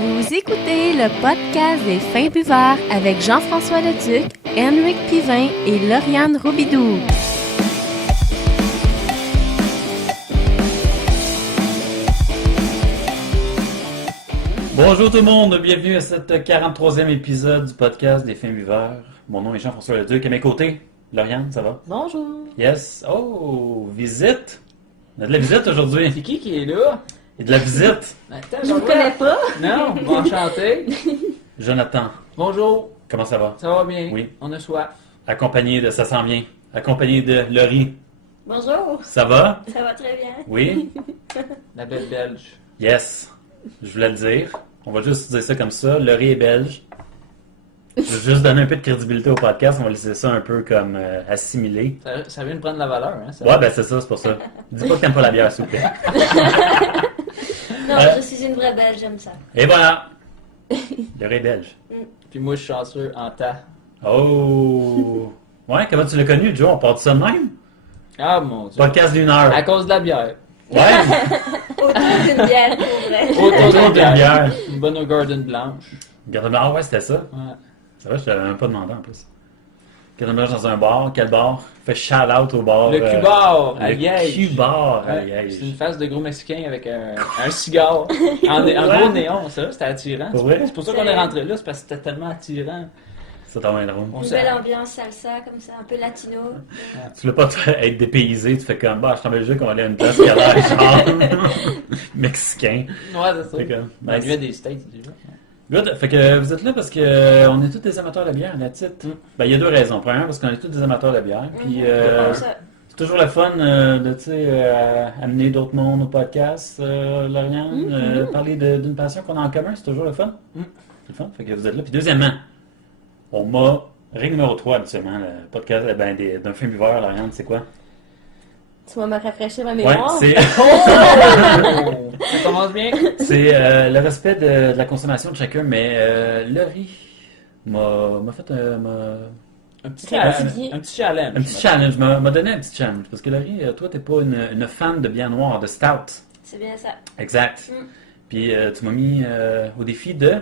Vous écoutez le podcast des Fins Buveurs avec Jean-François Leduc, Henrik Pivin et Lauriane Robidoux. Bonjour tout le monde, bienvenue à cette 43e épisode du podcast des Fins Buveurs. Mon nom est Jean-François Leduc, à mes côtés, Lauriane, ça va? Bonjour. Yes. Oh, visite! On a de la visite aujourd'hui. C'est qui est là? Et de la visite. Attends, Je vous connais pas. Non, enchanté. Jonathan, Bonjour, comment ça va? ça va bien? Oui. On a soif. Accompagné de, ça sent bien, accompagné de Laurie. Bonjour, Ça va? ça va très bien. Oui? La belle belge. Yes. Je voulais le dire. On va juste dire ça comme ça. Laurie est belge. Je veux juste donner un peu de crédibilité au podcast. On va laisser ça un peu comme assimilé. Ça vient de prendre la valeur, hein? Ça. Ouais, ben c'est ça, c'est pour ça. Dis pas que t'aimes pas la bière, s'il vous plaît. Non, je suis une vraie belge, j'aime ça. Et voilà! Laurie est belge. Puis moi, je suis chanceux en tas. Oh! Ouais, comment tu l'as connu, Joe? On part de ça de même? Ah mon dieu. Podcast d'une heure. À cause de la bière. Ouais! Autour d'une bière, pour vrai. Autour d'une bière. Une bonne Garden blanche. Garde ah ouais, c'était ça. Ouais. C'est vrai, je t'avais même pas demandé en plus. Garde blanche dans un bar. Quel bar? Fais shout-out au bar. Le Cubar à Le Liège. Cubar à Ouais, Liège. c'est une face de gros Mexicain avec un cigare en gros néon, ça, c'était attirant. Pour vrai? C'est pour ça qu'on est rentré là, c'est parce que c'était tellement attirant. Ça t'en va drôle. On Une s'est- belle ambiance salsa, comme ça, un peu latino. Tu veux pas être dépaysé, tu fais comme, bah, je suis en Belgique, on va aller à une place qui a l'air genre mexicain. Ouais, c'est ça. Fait que, On nice. vient des States déjà. Good. Fait que vous êtes là parce que on est tous des amateurs de bière, la titre. Ben, il y a deux raisons. Premièrement, parce qu'on est tous des amateurs de bière. Puis Comme ça. c'est toujours le fun de, tu sais, amener d'autres mondes au podcast, Lauriane. Parler d'une passion qu'on a en commun, c'est toujours le fun. C'est le fun. Fait que vous êtes là. Puis deuxièmement, on m'a, règle numéro 3 habituellement, le podcast d'un film buveur, Lauriane, c'est quoi? Tu vas me rafraîchir ma Ouais, mémoire. c'est Oh! Ça commence bien. c'est le respect de la consommation de chacun, mais Laurie m'a fait Un petit Fatigué. un petit challenge. un petit challenge, m'a donné un petit challenge. Parce que Laurie, toi, t'es pas une fan de bière noire, de stout. C'est bien ça. Exact. Mm. Puis tu m'as mis au défi de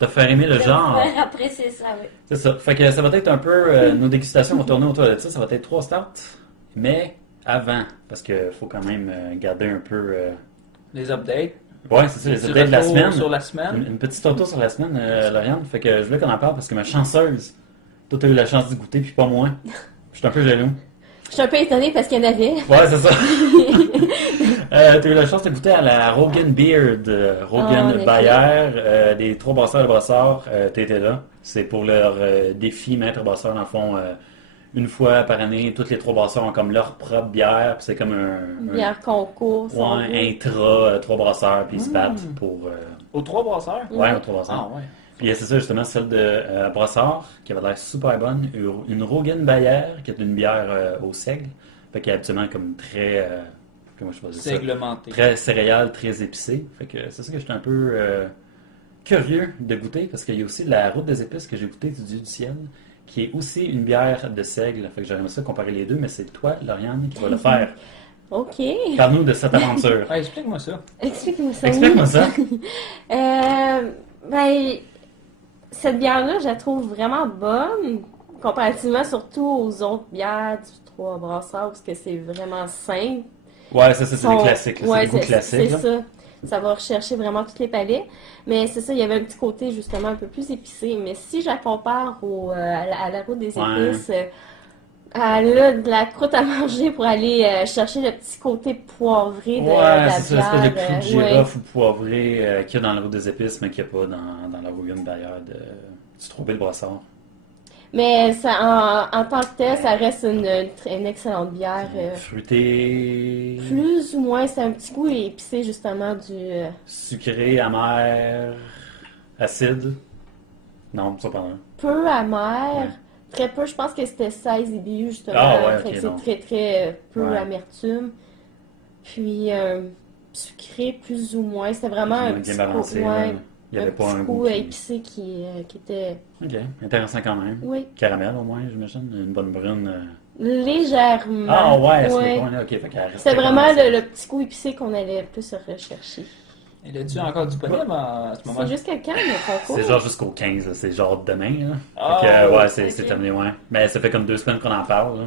te faire aimer le genre. Ouais, après, c'est ça, oui. C'est ça. Fait que ça va être un peu, nos dégustations vont tourner autour de ça. Ça va être 3 stouts, mais avant. Parce qu'il faut quand même garder un peu... Les updates. Ouais, c'est ça, les Petit updates de la retour semaine. sur la semaine. Une petite retour sur la semaine, Lauriane. Fait que je voulais qu'on en parle parce que ma chanceuse, toi, t'as eu la chance d'y goûter, puis pas moi. Je suis un peu jaloux. Je suis un peu étonnée parce qu'il y en avait. Ouais, c'est ça. T'as eu la chance de goûter à la Rogan Beard, Rogan en effet. Bayer, des 3 brasseurs de brasseurs. T'étais là. C'est pour leur défi maître brasseur, dans le fond. Une fois par année, toutes les 3 brasseurs ont comme leur propre bière, puis c'est comme Une bière concours. si on veut. intra, 3 brasseurs, puis ils se battent pour... Aux 3 brasseurs? ouais, aux 3 brasseurs. Ah ouais. Puis c'est ça justement, celle de Brossard, qui avait l'air super bonne. Une Rogan Bayer, qui est une bière au seigle. Fait qu'elle est habituellement comme très... comment je peux dire ça? Seglementé. Très céréale, très épicée. Fait que c'est ça que j'étais un peu curieux de goûter, parce qu'il y a aussi la Route des épices que j'ai goûté du Dieu du ciel, qui est aussi une bière de seigle. Fait que j'aimerais ça comparer les deux, mais c'est toi, Lauriane, qui va le faire. OK. Parle-nous de cette aventure. Ouais, explique-moi ça. Explique-moi ça. Explique-moi ça. Ben, cette bière-là, je la trouve vraiment bonne, comparativement surtout aux autres bières du 3 brasseurs, parce que c'est vraiment simple. Ouais, ça, c'est Sont- des classiques. là. Ouais, C'est des goûts classiques. c'est là. ça. Ça va rechercher vraiment tous les palais. Mais c'est ça, il y avait un petit côté justement un peu plus épicé. Mais si je la compare à la route des Ouais. épices, elle a de la croûte à manger pour aller chercher le petit côté poivré de Ouais, la c'est ça, l'espèce de bière. clou de Ouais. girofle ou poivré qu'il y a dans la route des épices, mais qu'il n'y a pas dans la Rogan Bayer du Trouvé le Brossard. Mais ça, en tant que tel, ça reste une excellente bière. Fruité, Plus ou moins, c'est un petit goût épicé justement du... sucré, amer, acide. Non, ça pas vrai. peu amer. Ouais. Très peu, je pense que c'était 16 IBU justement. Ah ouais, Fait ok, que non. c'est très peu Ouais. amertume. Puis sucré plus ou moins. C'était vraiment un Bien petit balancé. goût, là. ouais, Il n'y avait un pas petit un goût goût. épicé qui était... Ok, intéressant quand même. Oui, Caramel au moins, j'imagine. Une bonne brune. légèrement. Ah ouais, c'est Ouais. bon, là, ok. Fait qu'elle reste C'était très vraiment condensée. le petit goût épicé qu'on allait plus rechercher. Il est-tu encore disponible à ce moment? C'est jusqu'à quand le concours? C'est genre jusqu'au 15, là. C'est genre demain, là. Ah, Fait que, ouais, c'est ok. terminé, ouais. Mais ça fait comme 2 semaines qu'on en parle, là.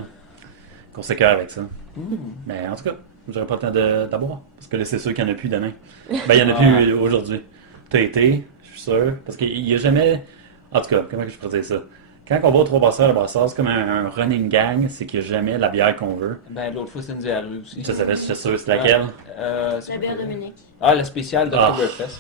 Qu'on s'écœure avec ça. Hmm. Mais en tout cas, j'aurais pas le temps d'avoir. Parce que là, c'est sûr qu'il n'y en a plus demain. Ben, il n'y en a Ah. plus aujourd'hui. T'as été, je suis sûr. Parce qu'il n'y a jamais. En tout cas, comment que je pourrais dire ça? Quand on va au Trois Brasseurs, le brasseur, c'est comme un running gang, c'est qu'il n'y a jamais la bière qu'on veut. Ben, l'autre fois, c'était une diarrhée aussi. Je savais, j'étais sûr, c'est laquelle? C'est La quoi, bière là? Dominique. Ah, le spécial d'Octoberfest.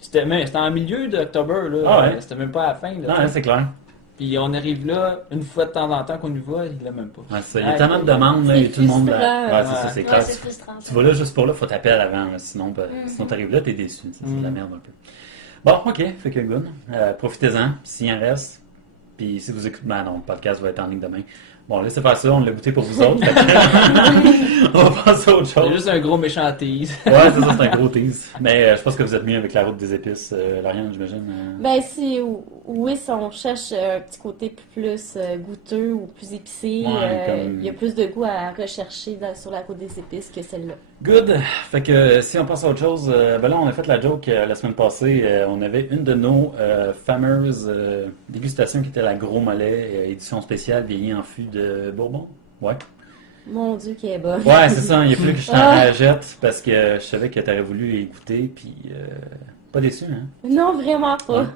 C'était en milieu d'October, là. Ah ouais. C'était même pas à la fin, là. Non, hein, c'est clair. Puis on arrive là, une fois de temps en temps qu'on y va, il l'a même pas. Ouais, c'est ça. Il y a tellement de demandes, là, C'est et tout le monde. frustrant. Ouais, c'est ça, Ouais. c'est Ouais, clair. c'est frustrant. Tu vas là juste pour là, faut t'appeler à l'avant, là, sinon, sinon t'arrives là, t'es déçu. Ça, c'est de la merde un peu. Bon, ok, fait que good. Profitez-en, s'il en reste. Puis si vous écoutez, ben non, le podcast va être en ligne demain. Bon, laissez faire ça, on l'a goûté pour vous autres. Fait que on va passer à autre C'est chose. juste un gros méchant tease. Ouais, c'est ça, c'est un gros tease. Mais je pense que vous êtes mieux avec la route des épices, Lauriane, j'imagine. Ben, si on cherche un petit côté plus goûteux ou plus épicé, Ouais, comme- il y a plus de goût à rechercher sur la route des épices que celle-là. Good. Fait que si on passe à autre chose, ben là on a fait la joke la semaine passée. On avait une de nos fameuses dégustations qui était la Gros Mollet, édition spéciale vieillie en fût de Bourbon. Ouais. Mon Dieu, qui est bonne. Ouais, c'est ça. Il a fallu que je t'en Ah. rajette parce que je savais que tu aurais voulu les goûter, puis pas déçu, hein. Non, vraiment pas.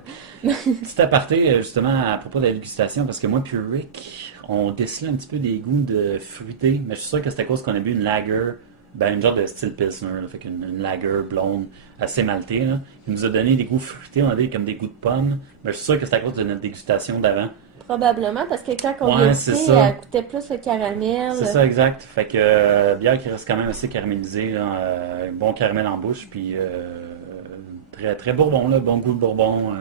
Petit aparté justement à propos de la dégustation parce que moi puis Rick, on décelait un petit peu des goûts de fruité, mais je suis sûr que c'est à cause qu'on a bu une lager. Ben, une genre de style Pilsner, là, fait une lager blonde assez maltée. Là. Il nous a donné des goûts fruités, on avait comme des goûts de pommes, mais je suis sûr que c'est à cause de notre dégustation d'avant. Probablement, parce que quand on Ouais, l'a c'est goûté, ça. elle goûtait plus le caramel. C'est ça, exact. Fait que bière qui reste quand même assez caramélisée, là, un bon caramel en bouche, puis très, très bourbon, là, bon goût de bourbon.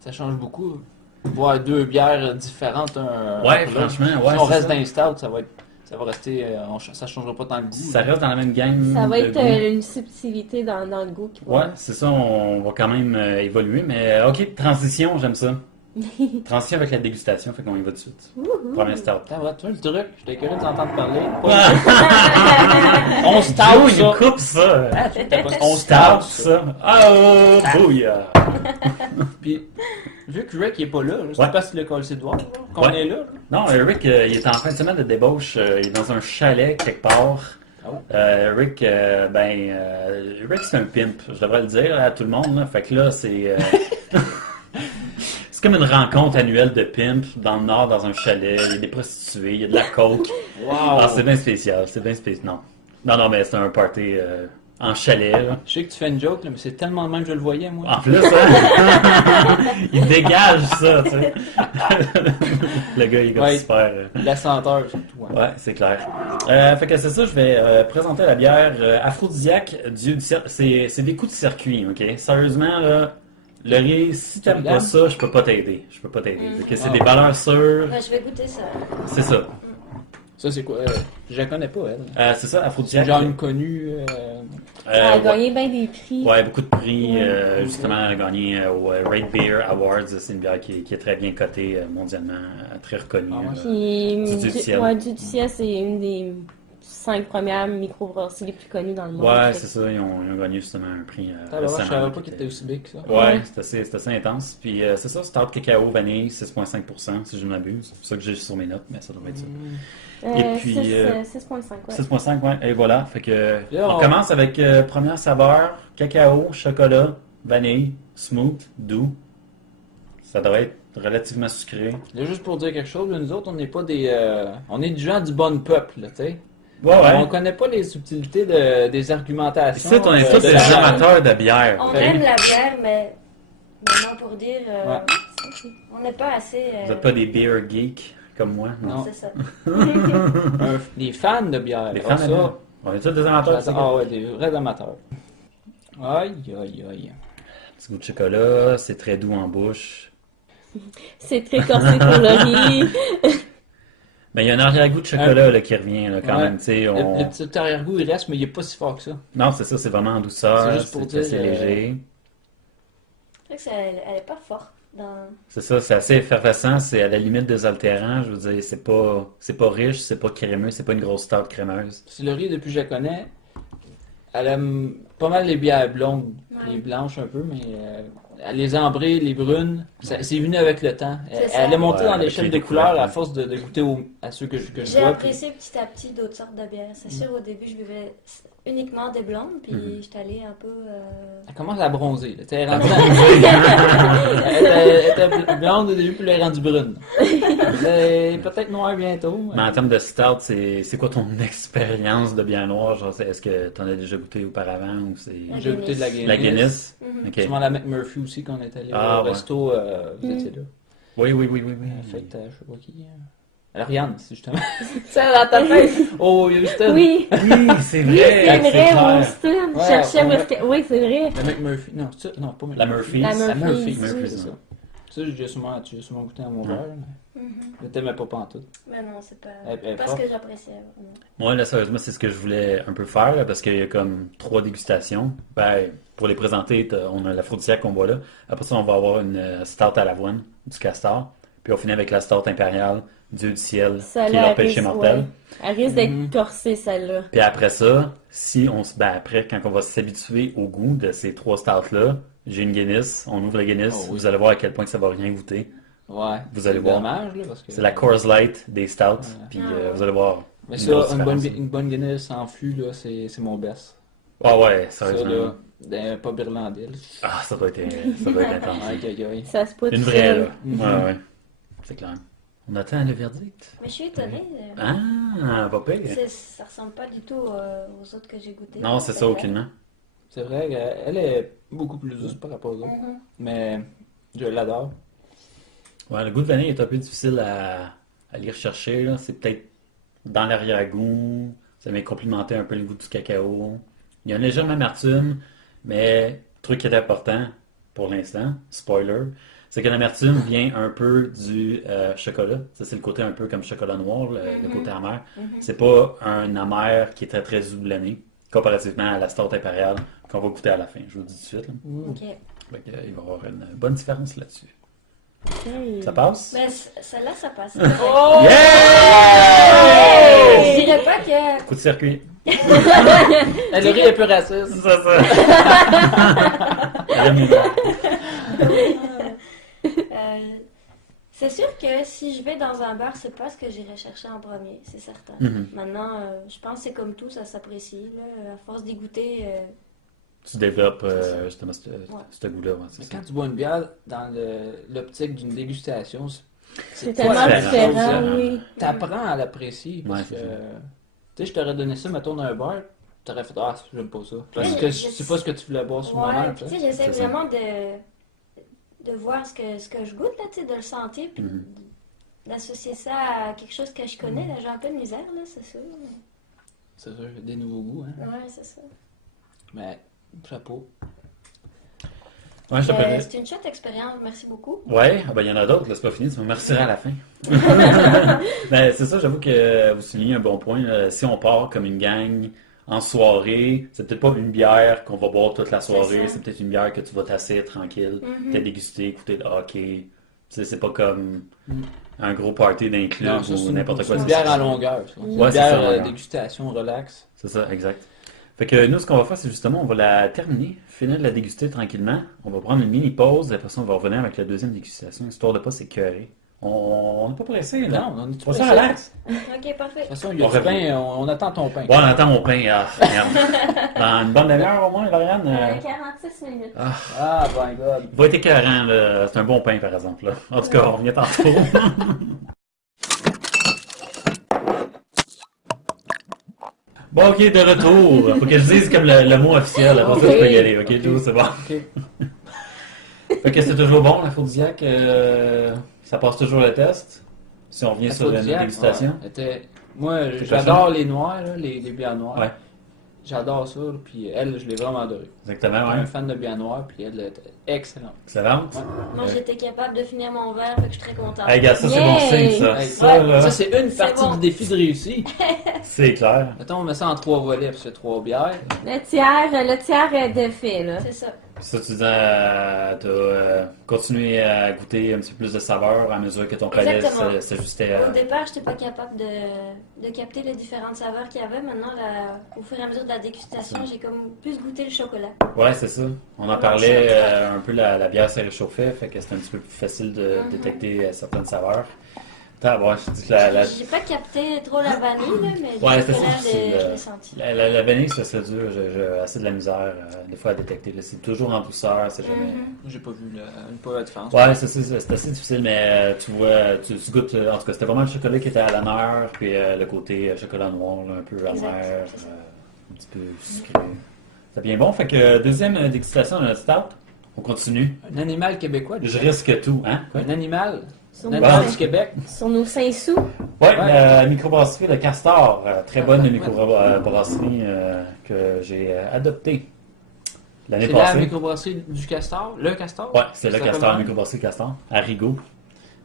Ça change beaucoup. Boire deux bières différentes, un Ouais, pour l'autre. franchement, ouais. Si on c'est reste ça. dans les stouts, ça va rester, ça changera pas tant le goût. Ça reste dans la même gamme. Ça va de être goût. une subtilité dans le goût qui va. Ouais, c'est ça, on va quand même évoluer, mais ok, transition, j'aime ça. Transition avec la dégustation, fait qu'on y va tout de suite. Premier stout. Attends, ouais, tu vois le truc, j'étais curieux de t'entendre parler. Ah! On Joe, stout, il ça! coupe ça! Ah, tu t'as pas- On stout ça! Oh, bouillard! Puis, vu que Rick il est pas là, je sais Ouais. pas s'il a collé ses doigts, qu'on Ouais. est là. Non, Rick, il est en fin de semaine de débauche. Il est dans un chalet quelque part. Oh. Rick, Rick, c'est un pimp, je devrais le dire à tout le monde. Là. Fait que là, c'est. C'est comme une rencontre annuelle de pimp dans le nord, dans un chalet. Il y a des prostituées, il y a de la coke. Wow! Ah, c'est bien spécial, c'est bien spécial. Non. Non, mais c'est un party en chalet. Là. Je sais que tu fais une joke, là, mais c'est tellement de même que je le voyais, moi. En plus, hein? Il dégage ça, tu sais. Le gars, il est comme Ouais. super. La senteur, surtout. Hein. Ouais, c'est clair. Fait que c'est ça, je vais présenter la bière aphrodisiaque Dieu du cirque. C'est des coups de circuit, ok? Sérieusement, là, Laurie, si t'aimes pas ça, je peux pas t'aider. Je peux pas t'aider. C'est des valeurs sûres. Ouais, je vais goûter ça. C'est ça. Ça, c'est quoi? Je la connais pas, elle. C'est ça, C'est aphrodisiaque. genre une connue. Elle a ouais. gagné bien des prix. Ouais, beaucoup de prix. Ouais. Justement, elle a gagné au Red Beer Awards. C'est une bière qui est très bien cotée mondialement, très reconnue. Ah ouais. là. Puis, Du ciel. Ouais, du ciel, c'est une des 5 premières microbrasseries les plus connues dans le monde. Ouais, Fait c'est ça, ils ont gagné justement un prix. Je récemment, savais pas qui qu'il était- était aussi big que ça. Ouais, c'est assez intense. Puis c'est ça, stout cacao, vanille, 6,5% si je ne m'abuse. C'est ça que j'ai sur mes notes, mais ça doit être ça. Et puis, 6,5, ouais. 6,5, ouais, et voilà. Fait que Là, on on- commence avec première saveur, cacao, chocolat, vanille, smooth, doux. Ça devrait être relativement sucré. Là, juste pour dire quelque chose, là, nous autres, on n'est pas des. On est du genre du bon peuple, là, tu sais. Ouais, On ouais. connaît pas les subtilités des argumentations. Ici, on est tous de des la- amateurs de bière. On ok? aime la bière, mais maintenant pour dire, Ouais. on n'est pas assez. Vous n'êtes pas des beer geeks comme moi, non? Non. C'est ça. Des fans de bière. Des Ah, fans de ça, bière. On est tous des amateurs, c'est Ah ouais, des vrais amateurs. Aïe, aïe, aïe. Petit goût de chocolat, c'est très doux en bouche. C'est très corsé pour Laurie. Mais il y a un arrière-goût de chocolat là, qui revient là, quand Ouais. même. Tu sais, Le petit arrière-goût, il reste, mais il est pas si fort que ça. Non, c'est ça, c'est vraiment en douceur. C'est juste pour dire, assez léger. C'est vrai elle est pas forte dans. C'est ça, c'est assez effervescent, c'est à la limite désaltérant. Je veux dire, c'est pas riche, c'est pas crémeux, c'est pas une grosse tarte crémeuse. Parce que Laurie, depuis que je la connais, Elle aime pas mal les bières blondes, Ouais. les blanches un peu, mais les ambrées, les brunes, c'est venu avec le temps. C'est ça. Elle est montée Ouais, dans avec l'échelle les de couleurs découvertes, à ouais. force de goûter à ceux que je J'ai bois. apprécié petit à petit d'autres sortes de bières. C'est sûr, au début, je buvais uniquement des blondes, puis Mhm. j'étais allée un peu. Elle commence à bronzer. Là. Elle est rendue elle était blonde au début, puis elle est rendue brune. Elle est peut-être noire bientôt. Mais en termes de stout, c'est quoi ton expérience de bien noir? Genre, est-ce que tu en as déjà goûté auparavant ou c'est J'ai goûté de la Guinness. la Guinness? Mhm. Ok. Sûrement la McMurphy aussi, quand on est allé Ah, au ouais. resto, vous étiez là. Oui, oui, oui, oui, oui. En fait, je sais pas qui. Ariane, c'est justement. Ça, dans ta tête. Oh, Houston! Oui, Oui, c'est oui, vrai, c'est vrai, clair. Winston. Ouais, Je cherchais ouais. où est-ce que. Oui, c'est vrai. La McMurphy. Non, c'est ça? Non, pas La McMurphy. Murphy. La La Murphy. Murphy, Murphy, c'est ça. ouais. Ça, j'ai souvent goûté à mon verre, mais Mhm. je t'aimais pas pantoute. Mais non, c'est pas, Elle est pas ce forte. que j'appréciais. vraiment. Moi, là, sérieusement, c'est ce que je voulais un peu faire, là, parce qu'il y a comme 3 dégustations. Ben, pour les présenter, on a la fruitière qu'on boit là. Après ça, on va avoir une stout à l'avoine, du castor. Puis on finit avec la stout impériale, Dieu du ciel, Ça, qui est là, leur elle péché risque- mortel. ouais. Elle risque d'être Mhm. corsée, celle-là. Puis après ça, si on se ben après, quand on va s'habituer au goût de ces 3 stouts-là, j'ai une Guinness, on ouvre la Guinness, Oh oui. vous allez voir à quel point que ça va rien goûter. Ouais. Vous allez C'est voir. dommage, là, parce que. C'est la Coors Light des stouts, Ouais. puis Ah. vous allez voir. Mais une ça, grosse une bonne, différence. une bonne Guinness en fût, là, c'est mon best. Ah ouais, Ça, sérieusement. là, d'un pub irlandais. Là. Ah, ça doit être intense. Aïe, aïe, aïe. Ça se peut Une tout vraie, seul. là. Mhm. Ouais, ouais. C'est clair. On attend le verdict. Mais je suis étonnée. Ah, pas pire. Ça ressemble pas du tout aux autres que j'ai goûté. Non, c'est ça, vrai. aucunement. C'est vrai qu'elle est beaucoup plus douce par rapport aux autres. Mhm. Mais je l'adore. Ouais, le goût de vanille est un peu difficile à aller rechercher, là. C'est peut-être dans l'arrière-goût. Ça vient complimenter un peu le goût du cacao. Il y a une légère amertume, mais truc qui est important pour l'instant, spoiler, c'est que l'amertume vient un peu du chocolat. Ça, c'est le côté un peu comme chocolat noir, le Mhm. côté amer. Mhm. C'est pas un amer qui est très très houblonné, comparativement à la stout impériale qu'on va goûter à la fin. Je vous le dis tout de suite, là. Mm. Ok. Fait que, il va y avoir une bonne différence là-dessus. Hey. Ça passe? Mais celle-là, ça passe. Oh! Yeah! Je dirais pas que. Coup de circuit. Elle Laurie est peu raciste. C'est ça. J'aime bien. C'est sûr que si je vais dans un bar, c'est pas ce que j'irai chercher en premier, c'est certain. Mhm. Maintenant, je pense que c'est comme tout, ça s'apprécie. Là. À force d'y goûter, Tu développes C'est ça. justement ce goût-là. Ouais, c'est Mais ça. quand tu bois une bière dans l'optique d'une dégustation, C'est pas tellement la même différent, chose, oui. T'apprends à l'apprécier parce Ouais, que c'est ça. tu sais, je t'aurais donné ça, mettons, dans un bar, t'aurais fait ah, j'aime pas ça. Parce Ouais, que je- c'est pas ce que tu voulais boire sur le moment. ouais, tu puis sais. tu sais, j'essaie C'est ça. vraiment de voir ce que je goûte, là, tu sais, de le sentir, puis Mhm. d'associer ça à quelque chose que je connais. Là, j'ai un peu de misère, là, c'est sûr. C'est sûr, des nouveaux goûts, hein. Ouais, c'est ça. Mais, chapeau. Ouais, je te préviens. C'est une chouette expérience, merci beaucoup. Ouais, ah ben, il y en a d'autres, là, c'est pas fini, tu me remercieras à la fin. Ben, c'est ça, j'avoue que vous soulignez un bon point. Là. Si on part comme une gang en soirée, c'est peut-être pas une bière qu'on va boire toute la soirée, C'est ça. c'est peut-être une bière que tu vas tasser tranquille, Mhm. peut-être déguster, écouter le hockey. Tu sais, c'est pas comme Mm. un gros party d'un club Non, ça, c'est ou n'importe quoi. une c'est bière ça. à longueur. Ça. Ouais, Une c'est bière ça, longueur. dégustation relax. C'est ça, exact. Fait que nous, ce qu'on va faire, c'est justement, on va la terminer, finir de la déguster tranquillement. On va prendre une mini pause, et après ça, on va revenir avec la deuxième dégustation, histoire de pas s'écœurer. On n'est pas pressé, là. Non, on est On tout s'en relax. Ok, parfait. De toute façon, il y a On du revient. pain, on attend ton pain. Ouais, on attend mon pain. Ah, merde. Dans une bonne demi-heure au moins, Lauriane. 46 minutes. Ah, my god. Va être écœurant, là. C'est un bon pain, par exemple. Là. En tout cas, on revient tantôt. Bon, ok, de retour. Faut que je dise comme le mot officiel. Après ça, je peux y aller. Ok, Joe, c'est bon. Ok. Fait que c'est toujours bon, l'aphrodisiaque. Ça passe toujours le test. Si on revient sur une Aphrodisiaque, dégustation. ouais, moi, C'est j'adore les noirs, là, les bières noires. Ouais. J'adore ça, là, puis elle, je l'ai vraiment adoré. Exactement, Je suis ouais. un fan de bières noires, puis elle est excellente. Excellente. Moi, j'étais capable de finir mon verre, fait que je suis très contente. Hey, gars, ça, c'est bon Yay! signe, ça. Hey, Ça, là, ça, c'est une partie bon. du défi de réussir. c'est clair. Mettons, on met ça en 3 volets, puis c'est 3 bières. Le tiers est défait, là. C'est ça. Ça, tu disais, t'as continué à goûter un petit peu plus de saveur à mesure que ton palais Exactement. s'ajustait. Au départ, je n'étais pas capable de capter les différentes saveurs qu'il y avait. Maintenant, au fur et à mesure de la dégustation, j'ai comme plus goûté le chocolat. Ouais, c'est ça. On en parlait un peu, la bière s'est réchauffée, fait que c'était un petit peu plus facile de détecter certaines saveurs. Ouais, je dis que J'ai pas capté trop la vanille, là, mais Ouais, le c'est chocolat, ça, je l'ai senti. la vanille, ça serait dur. J'ai assez de la misère, des fois, à détecter. Là. C'est toujours en douceur, c'est jamais. J'ai pas vu la différence. Ouais, c'est assez difficile, mais tu vois, tu goûtes. En tout cas, c'était vraiment le chocolat qui était à l'honneur, puis le côté chocolat noir, là, un peu Exact, amer, c'est ça. un petit peu sucré. C'est bien bon. Fait que deuxième dégustation de notre stout, on continue. Un animal québécois. Je risque tout, hein? Quoi? Un animal. Sur Un nos, animal Ouais. du Québec. sur nos 5 sous. Ouais, la microbrasserie Le Castor, très bonne microbrasserie que j'ai adoptée l'année C'est la passée. microbrasserie du Castor. Le Castor. Ouais, c'est Ça Le s'appelle Castor, comment? microbrasserie Castor, à Rigaud,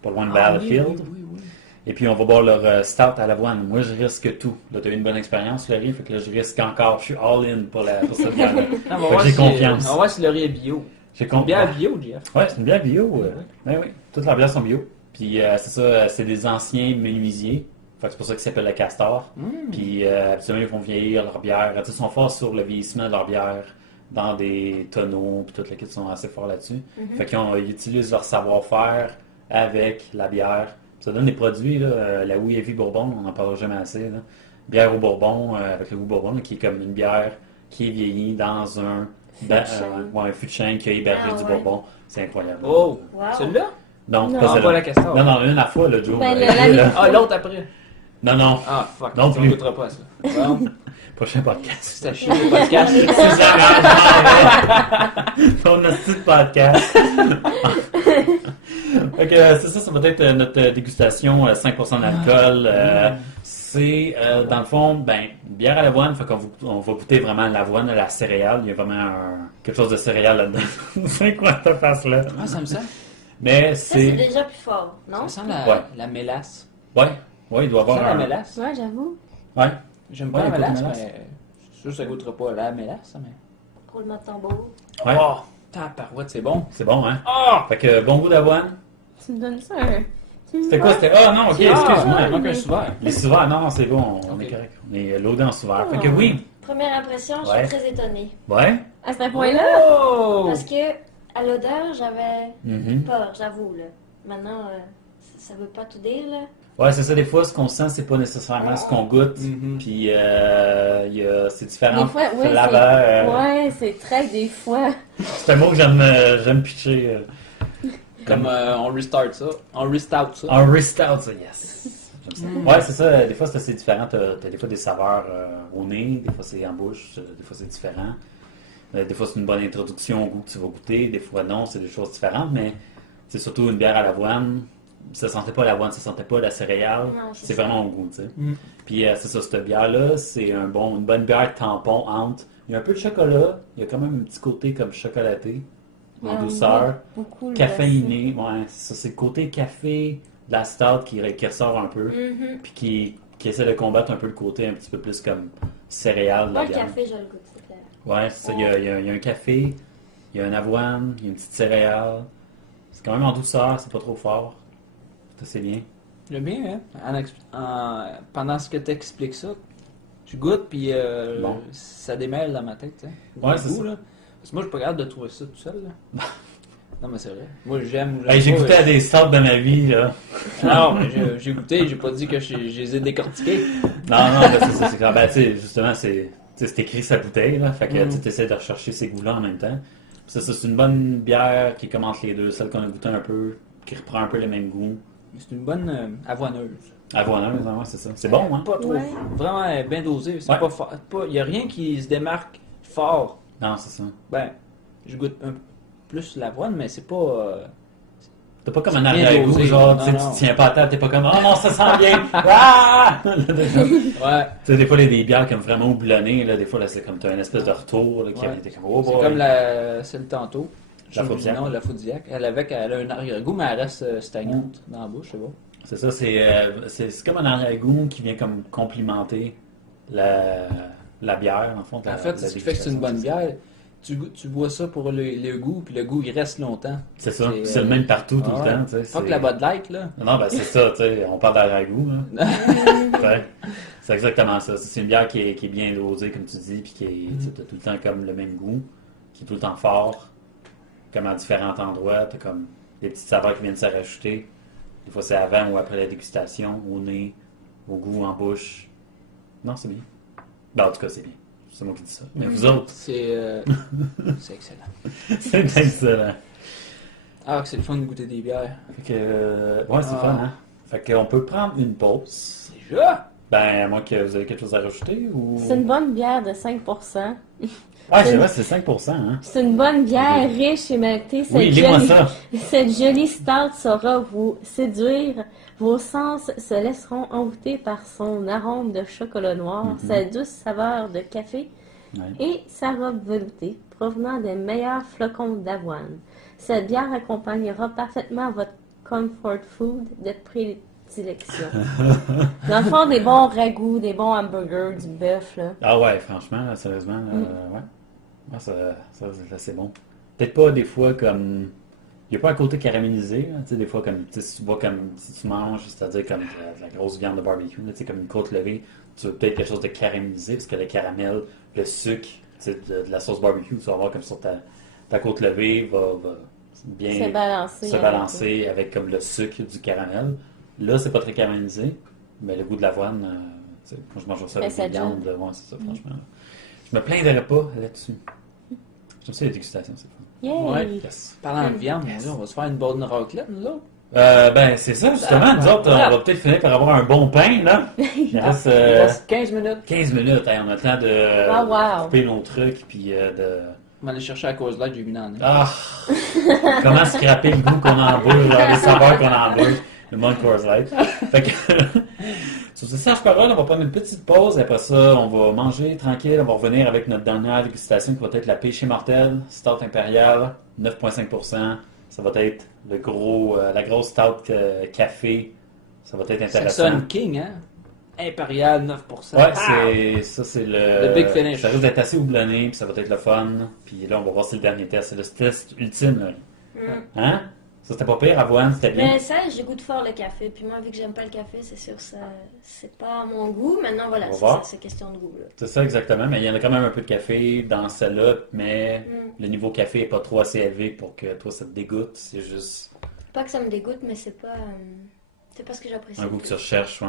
pas loin de Ah, Battlefield. oui. Et puis on va boire leur stout à l'avoine. Moi, je risque tout. Là, tu as eu une bonne expérience, Laurie, fait que là, je risque encore. Je suis all-in pour cette bière-là. Ah, on va Fait que voir j'ai si- confiance. On va voir si le riz est bio. J'ai Une confiance. bière bio, Jeff. Ouais, c'est une bière bio. Ben oui, toutes leurs bières sont bio. Puis c'est ça, c'est des anciens menuisiers. Fait que c'est pour ça qu'ils s'appellent le Castor. Puis habituellement, ils font vieillir leur bière. Tu sais, ils sont forts sur le vieillissement de leur bière dans des tonneaux. Puis toutes les kits sont assez forts là-dessus. Fait qu'ils utilisent leur savoir-faire avec la bière. Ça donne des produits, là, la Wee Heavy Bourbon, on n'en parlera jamais assez. Là. Bière au Bourbon, avec le goût Bourbon, là, qui est comme une bière qui est vieillie dans un fût de chêne qui a hébergé Ah, du ouais. Bourbon. C'est incroyable. Oh, Wow. celui-là? Non, Non. pas Ah, celle-là. pas la Castor. Non, une à la fois, le Joe. Ben, là. Ah, l'autre après. Non. Ah, fuck. Non On plus. goûtera pas ça. Bon, Prochain podcast. c'est à chier le podcast. Ton hostie de podcast. Fait que c'est ça va être notre dégustation 5% d'alcool. C'est dans le fond, une bière à l'avoine, fait on va goûter vraiment l'avoine, la céréale. Il y a vraiment quelque chose de céréale là-dedans. C'est quoi ta face là? Ah, ça me sent. Mais Ça, c'est c'est. déjà plus fort, non? Ça sent Ouais. la mélasse. Ouais, il doit Ça avoir sent la un. mélasse. Ouais, j'avoue. Ouais. J'aime Ouais, pas la il y a pas de mélasse, mélasse. mais je suis sûr que ça goûtera pas la mélasse, ça, mais... Roulement de tambour. Ouais. Oh, tabarouette, c'est bon. C'est bon, hein? Oh! Fait que bon goût d'avoine. Tu me donnes ça un. C'était quoi? C'était. Ah non, ok, excuse-moi. Il manque un souverain. Les souverains, non, c'est bon, on Ok. est correct. On est loadé en souverain. Fait que oui. Première impression, je Ouais. suis très étonnée. Ouais. À ce point-là? Oh! Parce que, à l'odeur, j'avais Mhm. peur, j'avoue, là. Maintenant, ça veut pas tout dire, là. Ouais, c'est ça, des fois, ce qu'on sent, c'est pas nécessairement ce qu'on goûte. Mhm. Puis, c'est différent. Des fois, ouais, Flaveur, ouais, c'est très des fois. c'est un mot que j'aime pitcher. Comme on restart ça. On restart ça. Un restart, ça, yes. J'aime ça. Ouais, c'est ça, des fois, c'est assez différent. T'as des fois des saveurs au nez, des fois, c'est en bouche, des fois, c'est différent. Des fois, c'est une bonne introduction au goût que tu vas goûter, des fois, non, c'est des choses différentes, mais c'est surtout une bière à l'avoine. Ça sentait pas l'avoine, ça sentait pas la céréale. Non, c'est C'est ça. vraiment au goût, tu sais. Mm. Puis c'est ça, cette bière-là, c'est une bonne bière tampon entre. Il y a un peu de chocolat, il y a quand même un petit côté comme chocolaté, en Ouais, douceur, beaucoup le caféiné. Ouais, c'est ça, c'est le côté café de la stout qui ressort un peu, Mhm. puis qui essaie de combattre un peu le côté un petit peu plus comme céréale de la Moi, le bière. café, je le goûte, c'est clair. Ouais, c'est ça, il y a un café, il y a un avoine, il y a une petite céréale. C'est quand même en douceur, c'est pas trop fort. C'est bien. J'aime bien, hein? Pendant ce que tu expliques ça, tu goûtes, puis Bon. ça démêle dans ma tête, tu sais. Ouais, Le c'est goût, ça. là. Parce que moi, je suis pas capable de trouver ça tout seul, là. Non, mais c'est vrai. Moi, j'aime. Hey, j'ai pas, goûté à des stouts de ma vie, là. Non, mais j'ai goûté, j'ai pas dit que je les ai décortiqués. Non, ben, c'est ça, c'est quand ben, tu sais, justement, c'est écrit sa bouteille, là. Fait que tu essaies de rechercher ces goûts-là en même temps. Puis ça, c'est une bonne bière qui commence les deux, celle qu'on a goûté un peu, qui reprend un peu le même goût. C'est une bonne avoineuse. Avoineuse, ouais, c'est ça. C'est bon, hein? Pas trop. Ouais. Vraiment bien dosé. C'est Ouais. pas fort. Il y a rien qui se démarque fort. Non, c'est ça. Ben, je goûte un peu plus l'avoine, mais c'est pas. T'as pas comme un C'est bien arrière-goût, dosé. genre, tu sais, Non, tu tiens pas à table, t'es pas comme, oh non, ça sent bien! Ah! Ouais. Tu sais, des fois, il y a des bières comme vraiment houblonnées, là, des fois, là, c'est comme, t'as une espèce de retour, là, qui Ouais. était comme, oh C'est boy. comme celle tantôt. La Faudiac. Non, la Faudiac. Elle a un arrière-goût, mais elle reste stagnante dans la bouche, c'est bon. C'est ça, c'est comme un arrière-goût qui vient comme complimenter la bière, en fond. En fait, ce qui fait que c'est une bonne bière, tu bois ça pour le goût, puis le goût, il reste longtemps. C'est ça. C'est le même partout tout le temps. Tu sais, Pas que la Bud Light, là. Non, ben c'est ça, tu sais, on parle d'arrière-goût, là. Ouais. C'est exactement ça. C'est une bière qui est bien dosée, comme tu dis, puis qui est t'as tout le temps comme le même goût, qui est tout le temps fort, comme à différents endroits. T'as comme des petites saveurs qui viennent se rajouter. Des fois, c'est avant ou après la dégustation, au nez, au goût, en bouche. Non, c'est bien. Ben, en tout cas, c'est bien. C'est moi qui dis ça. Mais vous autres, C'est excellent. c'est excellent. Ah, que c'est le fun de goûter des bières. Fait que, ouais, c'est fun, hein? Fait qu'on peut prendre une pause. Déjà? Ben, à moins que vous avez quelque chose à rajouter ou. C'est une bonne bière de 5%. Ouais, c'est vrai, c'est 5%, hein? C'est une bonne bière riche et maltée. Oui, lis-moi ça. Cette jolie stout saura vous séduire. Vos sens se laisseront envoûter par son arôme de chocolat noir, sa douce saveur de café Ouais. et sa robe veloutée provenant des meilleurs flocons d'avoine. Cette bière accompagnera parfaitement votre comfort food de prédilection. Dans le fond, des bons ragoûts, des bons hamburgers, du bœuf, là. Ah ouais, franchement, là, sérieusement, ouais. Ah, ça c'est bon. Peut-être pas des fois comme. Il n'y a pas un côté caramélisé, là, tu sais, des fois comme. Tu sais, si tu vois comme. Si tu manges, c'est-à-dire comme de la grosse viande de barbecue, là, tu sais, comme une côte levée, tu veux peut-être quelque chose de caramélisé, parce que le caramel, le sucre, tu sais, de la sauce barbecue, tu vas voir comme sur ta côte levée va bien Se balancer. avec comme le sucre du caramel. Là, c'est pas très caramélisé, mais le goût de l'avoine, tu sais, moi je mange ça avec ça des viandes, ouais, c'est ça, franchement. Je me plaindrais pas là-dessus. J'aime ça les dégustations, c'est fun. Yay! Ouais. Yes. Parlant de viande, mon Dieu, on va se faire une bonne raclette, nous autres. Ben, c'est ça, justement. Nous autres, on va peut-être finir par avoir un bon pain, là. Il reste Il reste 15 minutes. 15 minutes. Hey, on a le temps de Oh, wow. couper nos trucs, puis de... On va aller chercher à cause là, j'ai mis dans le nez. Ah! Comment scraper le goût qu'on a en bouche, genre les saveurs qu'on a en bouche. Le monde Coors Light. Fait que... Sur ce sage parole, on va prendre une petite pause. Après ça, on va manger tranquille. On va revenir avec notre dernière dégustation qui va être la Péché Mortel, Stout Impérial, 9,5%. Ça va être la grosse stout café. Ça va être Ça intéressant. sonne king, hein? Impérial, 9%. Ouais, c'est le big finish. Ça risque d'être assez houblonné, puis ça va être le fun. Puis là, on va voir si le dernier test. C'est le test ultime, là. Hein? Ça, c'était pas pire, avoine, c'était bien. Mais ça, j'ai goût de fort le café. Puis moi, vu que j'aime pas le café, c'est sûr que ça, c'est pas à mon goût. Maintenant, voilà, On va voir. c'est question de goût. Là. C'est ça, exactement. Mais il y en a quand même un peu de café dans celle-là, mais le niveau café est pas trop assez élevé pour que toi, ça te dégoûte. C'est juste Pas que ça me dégoûte, mais c'est pas ce que j'apprécie. un goût que tu recherches ouais,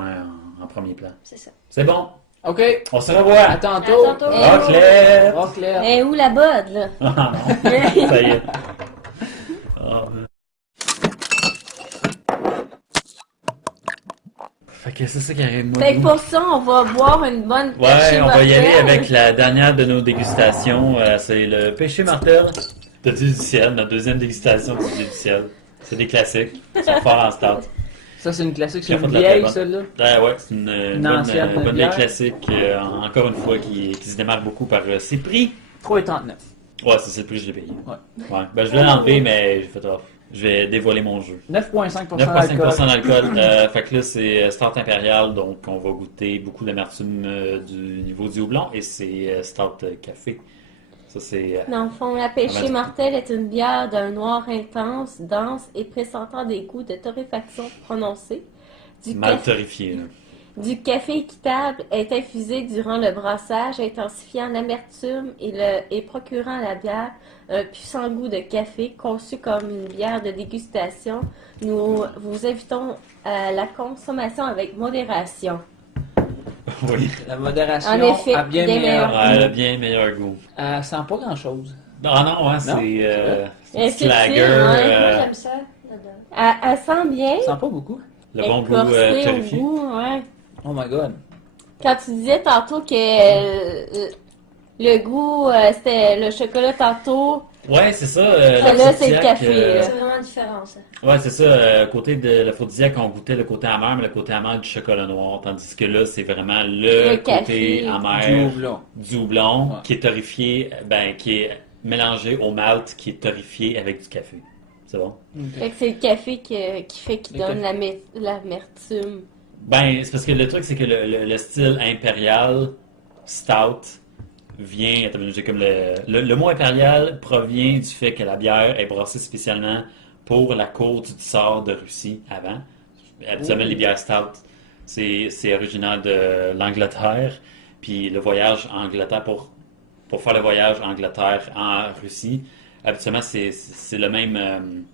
en premier plan. C'est ça. C'est bon. OK. On se revoit. À tantôt. À tantôt. Raclette. Raclette. Et où la bod, là? Ah non, ça y est. Ah, ben. Fait que c'est ça qui arrive, moi. Fait que pour ça, on va boire une bonne Ouais, Péché on va y aller Mortel. avec la dernière de nos dégustations. C'est le Péché Mortel de Dieu du ciel, notre deuxième dégustation de Dieu du ciel. C'est des classiques. Ils sont forts en start. Ça, c'est une classique. C'est J'ai fait une de la très vieille, bonne. celle-là. Ouais, c'est une bonne, ancienne bonne vieille bière. classique, encore une fois, qui se démarque beaucoup par ses prix. 3,39. Ouais, c'est le prix que je l'ai payé. Ouais. Ben, je voulais l'enlever, mais j'ai fait off. Je vais dévoiler mon jeu. 9,5% 9,5% d'alcool. d'alcool. Fait que là, c'est Stout Impérial, donc on va goûter beaucoup d'amertume du niveau du houblon, et c'est Stout Café. Ça, c'est... Dans le fond, la Péché Avant- Mortel est une bière d'un noir intense, dense et pressentant des goûts de torréfaction prononcés. mal torréfié, là. Du café équitable est infusé durant le brassage, intensifiant l'amertume et procurant à la bière un puissant goût de café. Conçu comme une bière de dégustation, nous vous invitons à la consommation avec modération. Oui. La modération En effet, a bien bien meilleur. Ouais, elle a bien meilleur goût. Elle sent pas grand-chose. Ah non, ouais, c'est Non? c'est un petit C'est lager, ouais. Moi, j'aime ça là-dedans. Elle sent bien, Elle sent pas beaucoup. le bon goût écorcée au torréfié. goût, ouais. Oh my god. Quand tu disais tantôt que le goût, c'était le chocolat tantôt, Ouais, c'est ça. Celle-là, c'est le l'aphrodisiaque, café, là. C'est vraiment différent, ça. Ouais, c'est ça. Côté de l'aphrodisiaque, on goûtait le côté amer, mais le côté amer du chocolat noir. Tandis que là, c'est vraiment le Le côté café. Du amer houblon. du houblon Ouais. qui est torréfié, qui est mélangé au malt qui est torréfié avec du café. C'est bon? fait que c'est le café qui fait qu'il Le donne l'amertume. Ben, c'est parce que le truc, c'est que le style impérial, stout, vient, attends, j'ai comme le mot impérial provient du fait que la bière est brassée spécialement pour la cour du tsar de Russie avant. Habituellement, les bières stout, c'est originaire de l'Angleterre. Puis le voyage en Angleterre, pour faire le voyage Angleterre en Russie, habituellement, c'est le même.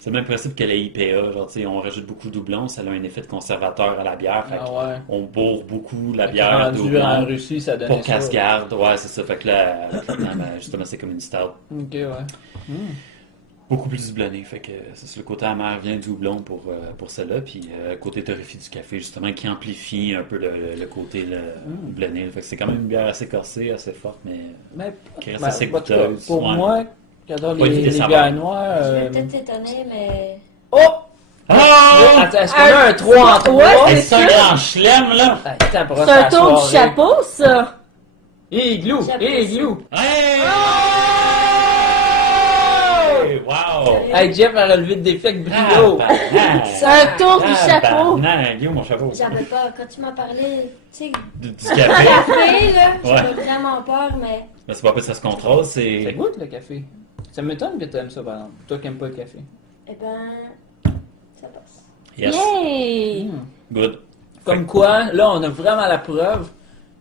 C'est le même principe que la IPA, genre, tu sais, on rajoute beaucoup de doublons, ça a un effet de conservateur à la bière, fait on bourre beaucoup la bière Rendu en doublon Russie, ça donne pour qu'elle se garde, ouais, c'est ça, fait que là, justement, c'est comme une stout. Ok, ouais. Beaucoup plus doublonné, fait que c'est le côté amer vient du houblon pour celle-là, puis côté torréfié du café, justement, qui amplifie un peu le côté houblonné, fait que c'est quand même une bière assez corsée, assez forte, mais qui reste assez en tout cas, goûteuse. pour Ouais. moi, qui adore Ouais, les des saveurs. bières noires. Je vais peut-être t'étonner, mais. Oh! Oh! Attends, est-ce qu'on a un 3 en 3? Ouais, Hey, c'est un grand chelem, là! C'est un tour du chapeau, ça! Igloo! Igloo! Hey! Wow! Hey, Jeff a relevé le défi avec brio! C'est un tour du chapeau! Non, Guillaume, mon chapeau. J'avais pas. Quand tu m'as parlé, tu sais, Du café. café, là, j'avais Ouais. vraiment peur, mais. Mais c'est pas parce que ça se contrôle, Ça c'est. goûte le café. Ça m'étonne que tu aimes ça, par exemple. Toi qui n'aimes pas le café. Eh ben. Ça passe. Yes. Yay! Good. Comme quoi, là, on a vraiment la preuve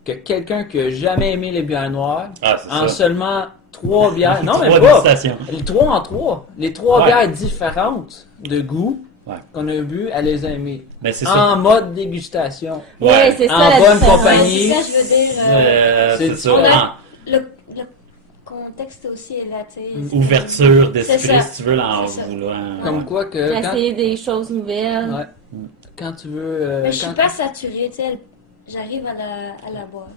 que quelqu'un qui a jamais aimé les bières noires, Ah, c'est en ça. seulement 3 bières, non mais Trois pas, dégustations. les 3 en 3, les 3 Ouais. bières différentes de goût Ouais. qu'on a bu, elle les a aimées. Mais c'est ça. En mode dégustation. Ouais, c'est ça En la bonne différence. compagnie. C'est ça, je veux dire. C'est c'est- ça. on a- Ah, Le contexte aussi est là, tu sais. ouverture d'esprit, C'est ça. si tu veux, là, en C'est ça. voulant. Comme quoi que quand, Essayer des choses nouvelles. ouais, quand tu veux... Mais je suis quand- pas saturée, tu sais. J'arrive à la boire.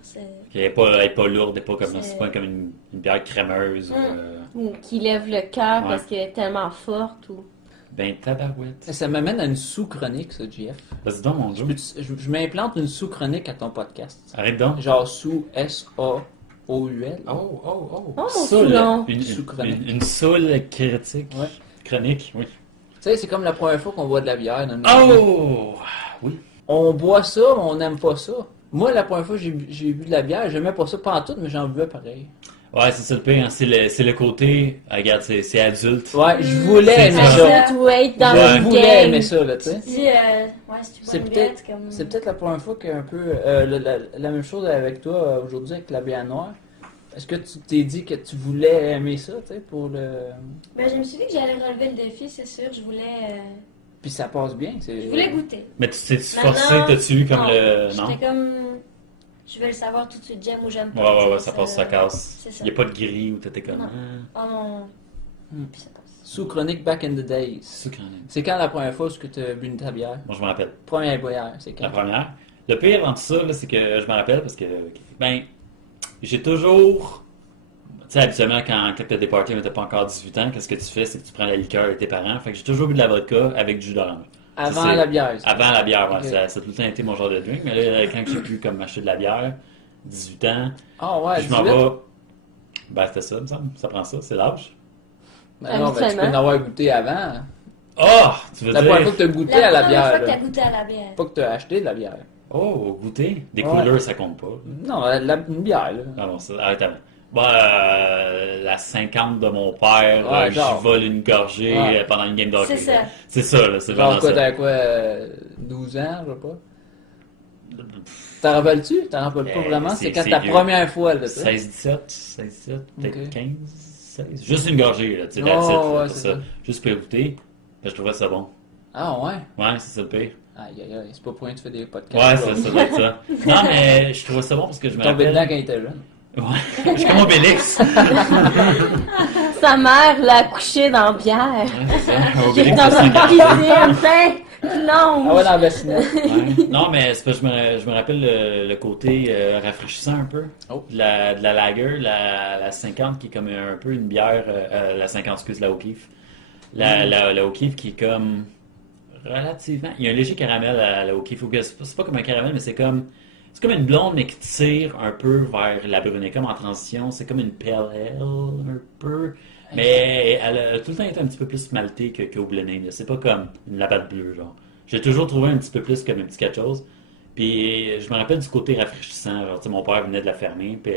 Elle est pas lourde, elle est pas comme C'est- c'est pas comme une bière crémeuse. Ou qui lève le cœur Ouais. parce qu'elle est tellement forte. Ou... Ben tabarouette. Ça m'amène à une sous-chronique, ça, JF. Vas-y donc, mon Dieu. Je m'implante une sous-chronique à ton podcast. Arrête donc. Genre sous S-A-O-U-L. Oh. Oh, mon Soul. foulon! Une soul critique. Ouais. Chronique, oui. Tu sais, c'est comme la première fois qu'on boit de la bière dans une Oh! Oui. On boit ça, mais on n'aime pas ça. Moi, la première fois que j'ai bu de la bière, j'aimais pas ça pas en tout, mais j'en buvais pareil. Ouais, c'est ça le pire, hein. C'est le côté. Regarde, c'est adulte. Ouais, je voulais C'est aimer ça. ça. Adult weight dans Ouais. Je le voulais game. aimer ça, là, tu sais. Tu dis, ouais, si tu bois C'est une bière, peut-être c'est comme. c'est peut-être la première fois qu'un peu la même chose avec toi aujourd'hui avec la bière noire. Est-ce que tu t'es dit que tu voulais aimer ça, tu sais, pour le... Ben, je me suis dit que j'allais relever le défi, c'est sûr. Je voulais bien, c'est... goûter. Mais tu t'es Maintenant, forcé, t'as-tu eu comme non, le. Non? J'étais comme. Je vais le savoir tout de suite, j'aime ou j'aime pas. Ouais, tu sais, ça passe, ça casse. C'est ça. Il n'y a pas de gris où t'étais comme. Non. Ah, Oh non. Hmm. Puis ça passe. Sous-chronique back in the days. c'est quand même. C'est quand la première fois que tu as bu ta bière? Moi, je me rappelle. Première bière, c'est La quand? première. Le pire dans tout ça, là, c'est que je me rappelle parce que. Ben, j'ai toujours. Tu sais, habituellement, quand tu as des parties mais t'as pas encore 18 ans, qu'est-ce que tu fais? C'est que tu prends la liqueur de tes parents. Fait que j'ai toujours bu de la vodka avec du jus d'orange. Avant C'est- la bière. ça. Avant la bière, ouais. Ok. Ça a tout le temps été mon genre de drink. Mais là, quand j'ai pu comme acheter de la bière, 18 ans, Ah ouais, je m'en 18? vais. Ben, c'était ça, il me semble. Ça prend ça, c'est l'âge. Ben non, ben, tu peux Habituellement. en avoir goûté avant. Oh! Tu veux La première dire. fois que tu as goûté La à la première fois bière. que là. t'as goûté à la bière. Pas que tu as acheté de la bière. Oh, goûter. Des Ouais. couleurs, ça compte pas. Non, une bière, là. Ah bon, ça, arrête avant. Bon, la 50 de mon père, Ouais, genre. je vole une gorgée Ouais. pendant une game de hockey. C'est ça. C'est ça, là, c'est Genre vraiment quoi, ça. t'as quoi, 12 ans, je sais pas. T'en rappelles-tu? T'en rappelles pas vraiment? C'est quand c'est ta vieux. première fois, là, tu sais. 16-17, peut-être Ok. 15, 16. Juste une gorgée, là, tu sais, Oh, that's it, là, ouais, pas c'est ça. ça. Juste pour écouter. Ben, je trouvais ça bon. Ah ouais? Ouais, c'est ça le pire. Aïe, aïe, aïe, c'est pas pour rien que tu fais des Ouais, podcasts. ça doit être ça. Non, mais je trouvais ça bon parce que je me Tu tombé dedans rappelle. quand il était jeune. Ouais, je suis comme Obélix. Sa mère l'a couché dans la bière. Ouais, c'est ça. J'étais Obélix, dans c'est une 50. cuisine, non. Ah ouais, dans la bassinette. Ouais. Non, mais c'est parce que je me rappelle le côté rafraîchissant un peu Oh. de la lager, la 50 qui est comme un peu une bière, la 50, excuse, la O'Keeffe. La O'Keeffe qui est comme relativement. Il y a un léger caramel à la O'Keeffe. C'est pas comme un caramel, mais c'est comme une blonde, mais qui tire un peu vers la brune. Comme en transition, c'est comme une pale ale, un peu. Mais elle a tout le temps été un petit peu plus maltée que houblonnée. C'est pas comme une labatte bleue, genre. J'ai toujours trouvé un petit peu plus comme un petit quelque chose. Puis je me rappelle du côté rafraîchissant. Genre, tu sais, mon père venait de la fermer, puis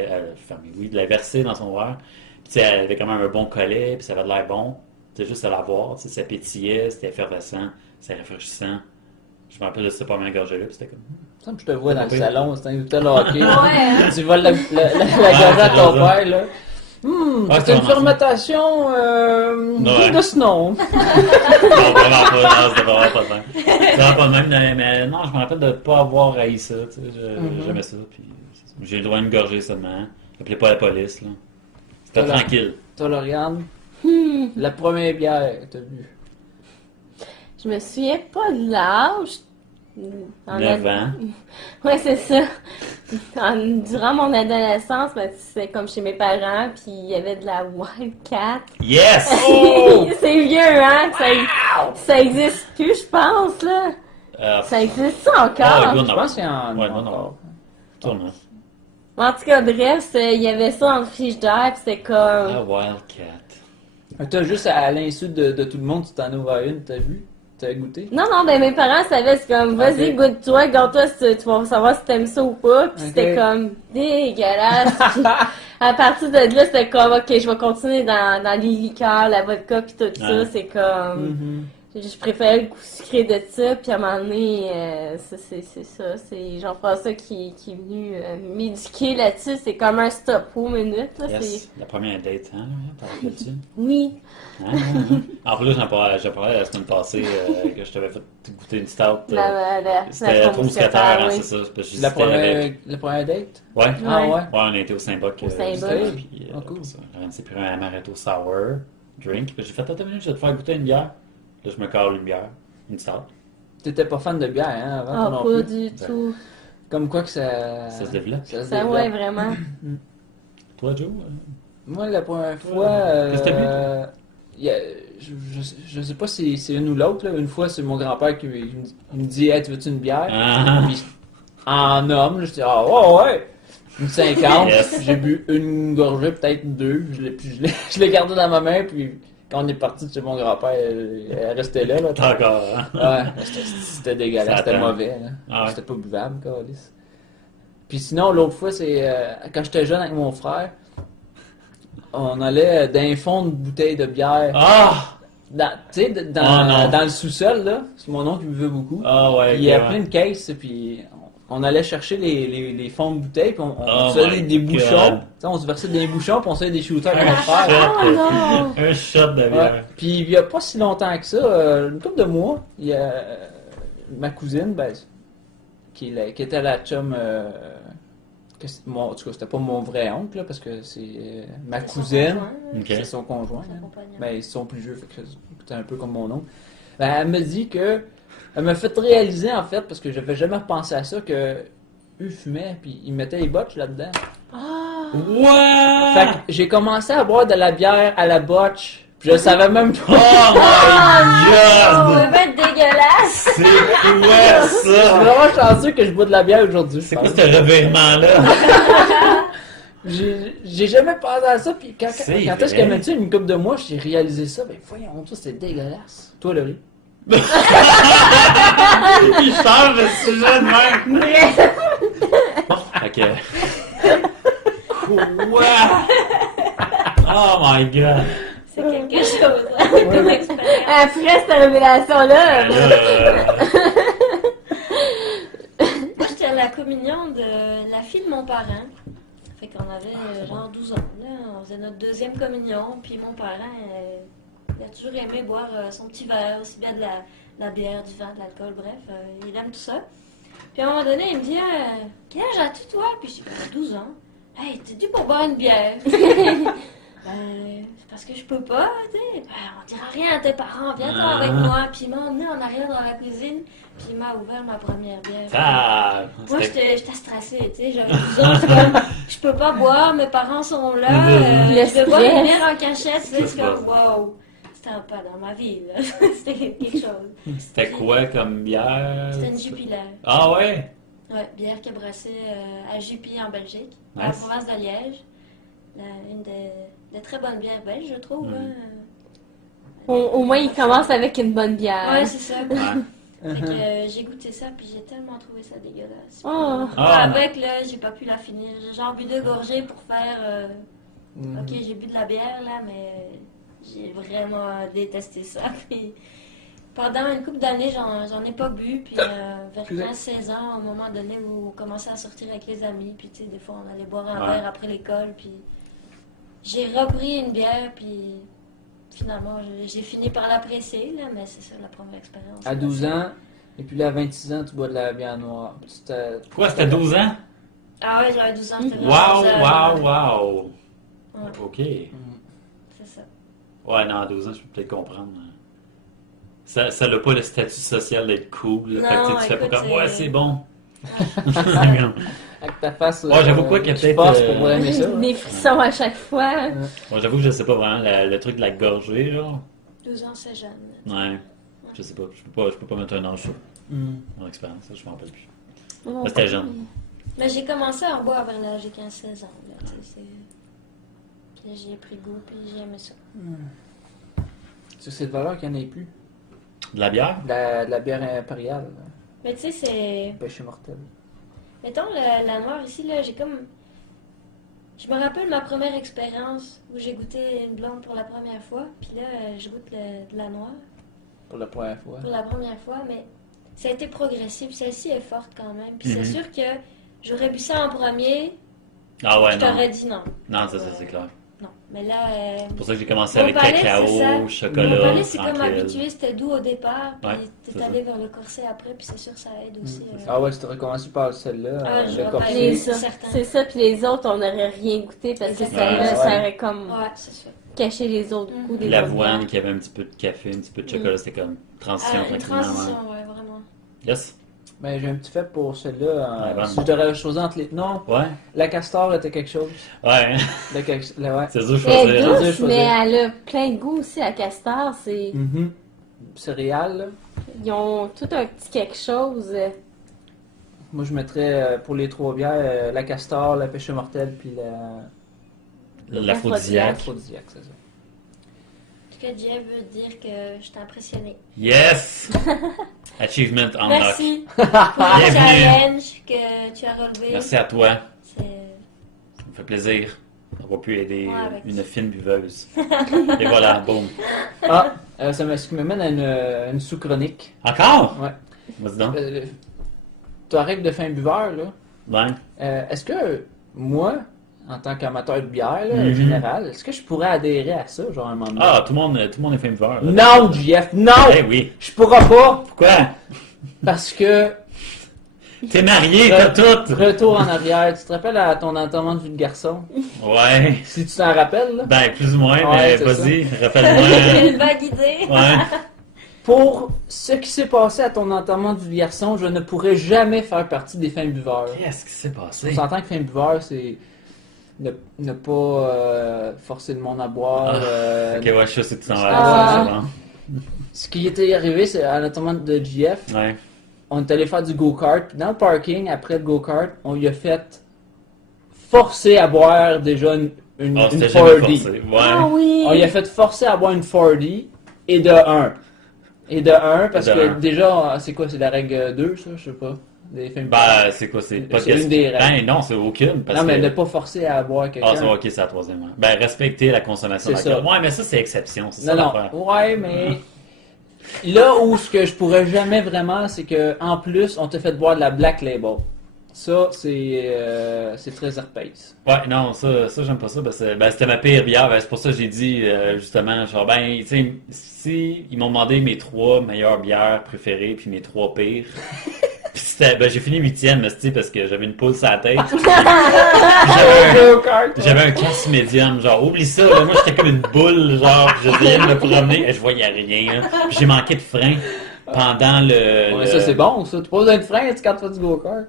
oui, de la verser dans son verre. Puis tu sais, elle avait quand même un bon collet, puis ça avait de l'air bon. C'était juste à la voir, tu sais, ça pétillait, c'était effervescent, c'était rafraîchissant. Je me rappelle de cette première gorgée-là, puis c'était comme... Ça, je te vois dans le Oui. salon, c'est un hôtel hockey. Ouais, hein? Tu voles la gorgée à ton c'est ça. père, là. Ah, C'est une vraiment ça. fermentation Ouais. de snow. Non, vraiment pas, non, c'était vraiment pas de même. C'était vraiment pas de même, mais non, je me rappelle de ne pas avoir haï ça, tu sais, j'aimais ça, puis j'ai le droit de me gorger seulement. Appelez pas la police, là. C'était Voilà. tranquille. Toi, Lauriane, la première bière que t'as bu. Je me souviens pas de l'âge. En 9 ans. Ouais, c'est ça. Durant mon adolescence, ben, c'était comme chez mes parents, puis il y avait de la Wildcat. Yes! C'est vieux, hein? Ça existe plus, je pense, là. Ça existe ça Ah, encore? good, Je non. pense qu'il y en Ouais, a non, non. encore. Tourne. En tout cas, bref, il y avait ça dans le frigidaire, puis c'était comme... Ah, Wildcat. T'as juste à l'insu de tout le monde, tu t'en as ouvert une, t'as vu? T'as goûté? Non, non, ben mes parents savaient, c'est comme, vas-y, Ok. goûte-toi, garde-toi, tu vas savoir si t'aimes ça ou pas. Puis Ok. c'était comme dégueulasse. Puis à partir de là, c'était comme, ok, je vais continuer dans les liqueurs, la vodka, puis tout ça. Ouais. C'est comme, Mhm. je préférais le goût sucré de ça. Puis à un moment donné, c'est ça. C'est Jean-François qui est venu m'éduquer là-dessus. C'est comme un stop aux minutes. Là, Yes. La première date, hein? T'en rappelles-tu? Oui. En plus, j'ai parlé la semaine passée que je t'avais fait goûter une stout. La C'était trop mousquetaire, hein, oui. c'est ça. Parce que La c'était avec- première, la première date? Ouais. Ah Ouais. ouais? Ouais, on a été au Saint-Boc. Au Saint-Boc. Puis, Ah, cool. on s'est pris un amaretto sour drink. Puis j'ai fait, attends une minute, je vais te faire goûter une bière. Là, je me cale une bière, une stout. T'étais pas fan de bière, hein, avant Ah, toi non pas plus. du tout. Comme quoi que ça... Ça se développe. Ça se Ça, développe. ouais, vraiment. Toi, Joe? Moi, la première fois... Qu'est-ce que t'as bu, toi? il y a- je sais pas si c'est une ou l'autre, là. Une fois, c'est mon grand-père qui me dit « Hey, tu veux-tu une bière? Ah, Puis, en homme, là, je dis « Ah, ouais, ouais! » Une 50, Yes. j'ai bu une gorgée, peut-être deux, je l'ai gardé dans ma main, puis quand on est parti de chez mon grand-père, elle restait là. t'as encore, hein? Ouais, c'était dégueulasse, Ça c'était attend. mauvais. Là. Ah ouais. C'était pas buvable, câlisse. Puis sinon, l'autre fois, c'est quand j'étais jeune avec mon frère, on allait d'un fond de bouteille de bière, Ah! tu sais, Oh non. dans le sous-sol, là. C'est mon oncle qui buvait beaucoup. Ah, ouais. Puis il y a ok, plein ouais. de caisses, puis on allait chercher les fonds de bouteilles, puis on Oh se faisait my des God. bouchons. Tu sais, on se versait des bouchons, puis on se faisait des shooters avec Un mon frère. Oh shot. non! Un shot de Ouais. bière. Puis il y a pas si longtemps que ça, une couple de mois, il y a ma cousine, ben, qui était la chum. En tout cas, c'était pas mon vrai oncle, là, parce que c'est ma C'est son cousine, conjoint, Ok. c'est son conjoint. son hein. compagnon. Ben, ils sont plus vieux, fait que c'était un peu comme mon oncle. Ben, elle me dit que. Elle m'a fait réaliser, en fait, parce que j'avais jamais repensé à ça, que eux fumaient, puis ils mettaient les botches là-dedans. Ah! Ouais! Fait que j'ai commencé à boire de la bière à la botche, puis je savais même Oh pas. my Ça god! devait être dégueulasse! C'est quoi Je suis ça? vraiment chanceux que je bois de la bière aujourd'hui. je C'est quoi pense. ce réveillement-là? J'ai jamais pensé à ça, puis quand C'est est-ce vrai. qu'elle m'a dit une couple de mois, j'ai réalisé ça, ben voyons, toi, c'était dégueulasse. Toi, Laurie. Il change de sujet de même. Ok. Quoi? Oh my god. C'est quelque chose, hein, comme expérience. Après cette révélation-là, Moi, j'étais à la communion de la fille de mon parent. Fait qu'on avait genre 12 ans. Là. On faisait notre deuxième communion. Puis mon parent, il a toujours aimé boire son petit verre, aussi bien de la bière, du vin, de l'alcool, bref. Il aime tout ça. Puis à un moment donné, il me dit quel âge as-tu, toi? Puis je dis 12 ans. Hey, t'es dû pour boire une bière. C'est parce que je peux pas, tu sais. On dira rien à tes parents, viens-toi avec moi. Puis il m'a emmené en arrière dans la cuisine. Puis il m'a ouvert ma première bière. Ah, Moi, c'était- j'étais stressée, tu sais, j'avais 12 ans, c'est comme, je peux pas boire, mes parents sont là, Le je vais boire stress. une bière en cachette, tu sais, C'est c'est comme, wow, c'était un pas dans ma vie, là, c'était quelque chose. C'était quoi comme bière? C'était une Jupiler. Ah ouais? Ouais, bière qui est brassée à Jupy en Belgique, dans la Nice. province de Liège. Une des très bonnes bières belges, je trouve. Mm. Hein. au moins, il commence avec une bonne bière. Ouais, c'est ça. Ouais. Fait que j'ai goûté ça, puis j'ai tellement trouvé ça dégueulasse. Oh. Ah, Avec, là, j'ai pas pu la finir. J'ai genre bu 2 gorgées pour faire... Ok, j'ai bu de la bière, là, mais j'ai vraiment détesté ça. Puis pendant une couple d'années, j'en ai pas bu. Puis vers 15-16 ans, au moment donné où on commençait à sortir avec les amis, puis tu sais, des fois, on allait boire un verre après l'école, puis j'ai repris une bière, puis finalement, j'ai fini par l'apprécier, là, mais c'est ça la première expérience. À 12 ans, et puis là, à 26 ans, tu bois de la bière noire. Quoi, c'était 12 ans? Ah ouais, j'avais 12 ans, c'était Wow, wow. Ouais. OK. C'est ça. Ouais, non, à 12 ans, je peux peut-être comprendre. Ça n'a pas le statut social d'être cool. Là. Fait que tu fais pas écoute, comme, ouais, c'est bon. Avec ta face. Ouais, j'avoue quoi qu'il y a tu peut-être, passes pour aimer ça. Des frissons à chaque fois. Bon, j'avoue que je sais pas vraiment le truc de la gorgée, genre. 12 ans, c'est jeune. Ouais. Je sais pas. Je peux pas mettre un âge sur mon expérience. Ça, je m'en rappelle plus. Oh, Mais c'était jeune. Mais j'ai commencé à en boire vers l'âge de 15-16 ans. Là, tu sais, puis j'ai pris goût, puis j'ai aimé ça. C'est cette valeur qu'il n'y en ait plus. De la bière? De la bière impériale. Mais tu sais, c'est... Péché mortel. Mettons, la noire ici, là, j'ai comme... Je me rappelle ma première expérience où j'ai goûté une blonde pour la première fois, puis là, je goûte de la noire Pour la première fois. pour la première fois, mais ça a été progressif. Celle-ci est forte quand même. Puis c'est sûr que j'aurais bu ça en premier, Ah ouais, je non. t'aurais dit non. Non, ça c'est clair. Non, mais là... C'est pour ça que j'ai commencé Mon avec palais, c'est cacao, ça. chocolat, Mon palais, c'est comme tranquille. habitué, c'était doux au départ, puis Ouais, t'es c'est allé vers le corset après, puis c'est sûr que ça aide aussi. Ah ouais, tu aurais commencé par celle-là. Ah, je le vais corset. pas aller. C'est ça. certain. C'est ça, puis les autres, on n'aurait rien goûté parce que Exactement. celle-là, Ouais. ça aurait comme Ouais, c'est sûr. caché les autres goûts des autres L'avoine bières. qui avait un petit peu de café, un petit peu de chocolat, c'était comme transition Une tranquillement. transition, Ouais. ouais, vraiment. Yes. Mais j'ai un petit fait pour celle-là. Ouais, Si je devrais choisir entre les. Non, Ouais. la castor était quelque chose. Ouais. Ouais. C'est dur de Elle est choisir. Choisir, douce, choisir. mais elle a plein de goût aussi à castor. C'est... Céréales, là. Ils ont tout un petit quelque chose. Moi, je mettrais pour les 3 bières la castor, la péché mortel, puis L'aphrodisiaque. l'aphrodisiaque, c'est ça. En tout cas, Jeff veut dire que je t'ai impressionné. Yes! Achievement unlock. Merci pour le Bienvenue. challenge que tu as relevé. Merci à toi. C'est... Ça me fait plaisir d'avoir pu aider Ouais, avec une fine buveuse. Et voilà, boum. Ah, ce qui me mène à une sous-chronique. Encore? Ouais. Vas-y donc. Ta règle de fin buveur, là. Ouais. Est-ce que moi, en tant qu'amateur de bière, là, en Mhm. général, est-ce que je pourrais adhérer à ça, genre à un moment donné? Ah, tout le monde est fin buveur. là. Non, JF, non! Eh oui. Je pourrais pas! Pourquoi? Parce que, T'es marié, t'as tout! retour en arrière, tu te rappelles à ton enterrement de vie de garçon? Ouais. Si tu t'en rappelles, là? Ben, plus ou moins, Ouais, mais c'est vas-y, rappelle-moi. Une vague idée. Ouais. Pour ce qui s'est passé à ton enterrement de vie de garçon, je ne pourrais jamais faire partie des fins buveurs. Qu'est-ce qui s'est On passé? s'entend que fin buveur, c'est ne pas forcer le monde à boire. Ok, ouais, je sais ce que tu t'en Ah. vas. Ce qui était arrivé, c'est à l'enterrement de JF, C'est bon. Ouais. on est allé faire du go-kart. Puis dans le parking, après le go-kart, on lui a fait forcer à boire déjà une Ah, c'était 4D. jamais forcé. Ah Ouais. oui! On lui a fait forcer à boire une 4D et de 1. Et de 1, parce Et de que un. déjà, c'est quoi, c'est la règle 2, ça, je sais pas. Des films. Ben, c'est quoi, c'est pas C'est une des règles. Ben, non, c'est aucune. Parce non, mais que... ne pas forcer à boire quelqu'un. Ah, c'est ok, c'est la troisième. Ouais. Ben, respecter la consommation C'est d'alcool. ça. Ouais, mais ça, c'est exception. C'est ça Non, non. l'affaire. Ouais, mais là où ce que je pourrais jamais vraiment, c'est que en plus, on te fait boire de la Black Label. Ça, c'est très herpès. Ouais, non, ça j'aime pas ça. Parce que, ben, c'était ma pire bière. Ben, c'est pour ça que j'ai dit, justement, genre, ben, tu sais, si ils m'ont demandé mes 3 meilleures bières préférées, puis mes 3 pires. Puis c'était, ben, j'ai fini 8e, mais c'est parce que j'avais une poule sur la tête. J'avais un casse médium, genre, oublie ça, là, moi j'étais comme une boule, genre, j'essayais de me promener, et je voyais rien, là. Puis j'ai manqué de frein pendant le... Ouais, ça, c'est bon, ça. Tu pas besoin de frein quand tu fais du go-kart?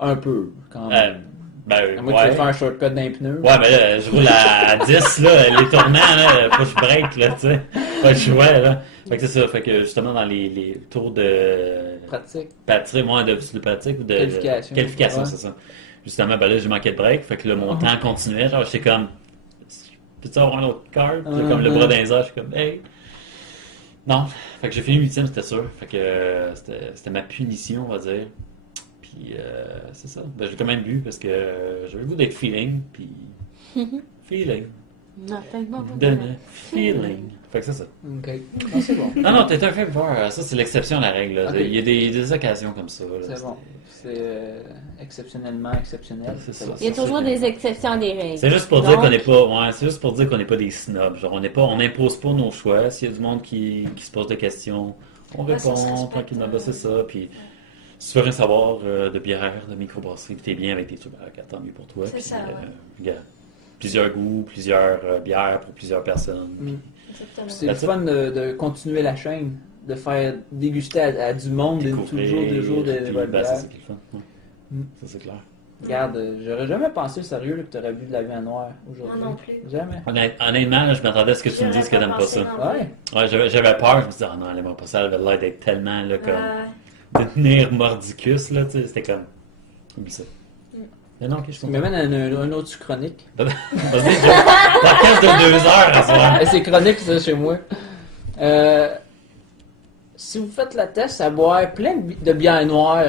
Un peu, quand même. Ben, Moi, tu ouais. vas faire un shortcut d'un pneu. Ouais, mais là, je roule à 10, là, les tournants, là, push break, là, tu sais. Pas le choix, là. Fait que c'est ça, fait que justement, dans les tours de... Pratique. Patrick, moi, de pratique ou de... Qualification. Ouais. C'est ça. Justement, ben là, j'ai manqué de break, fait que là, mon temps continuait, genre, j'étais comme... Peux-tu avoir un autre card? Puis là, comme le bras dans les airs, je suis comme, hey... Non, fait que j'ai fini 8e, c'était sûr. Fait que c'était ma punition, on va dire. Puis c'est ça. Ben, j'ai quand même bu parce que j'avais le goût d'être feeling. Puis feeling. Non, tellement bon. Donne feeling. Fait que c'est ça. Ok. Non, c'est bon. Non, t'es un faible joueur. Ça, c'est l'exception à la règle. Là. Ok. Il y a des occasions comme ça. Là. C'est bon. C'est exceptionnellement exceptionnel. C'est ça. Il y a toujours des exceptions à des règles. C'est juste pour Donc, dire qu'on n'est pas. Ouais, c'est juste pour dire qu'on n'est pas des snobs. Genre, on n'impose pas nos choix. S'il y a du monde qui se pose des questions, on Ouais, ça se répond respecte, tranquillement. Ben, c'est ça. Puis si tu veux rien savoir de bière, de microbrasserie, puis t'es bien avec tes trucs, tant mieux pour toi. C'est Puis, ça, ouais. regarde, plusieurs goûts, plusieurs bières pour plusieurs personnes. Exactement. C'est le fun de continuer la chaîne, de faire déguster à du monde Découvrir, toujours des puis, bonnes ben, bières. c'est ça qui est le fun. Ouais. Ça, c'est clair. Regarde, j'aurais jamais pensé sérieux là, que tu aurais bu de la viande noire aujourd'hui. Moi non plus. Jamais. Honnêtement, là, je m'attendais à ce que tu me dises que t'aimes pas ça. Ouais. Ouais, j'avais peur. Je me disais, ah non, elle aimerait pas ça. Elle avait l'air d'être tellement, là, comme. Ouais. De tenir mordicus, là, tu sais. C'était comme. Oublie ça. Mais non, ok, je Tu comprends. m'amènes à un autre chronique. Vas-y, podcast de 2 heures à soir. C'est chronique, ça, chez moi. Si vous faites la test à boire plein de bière noire,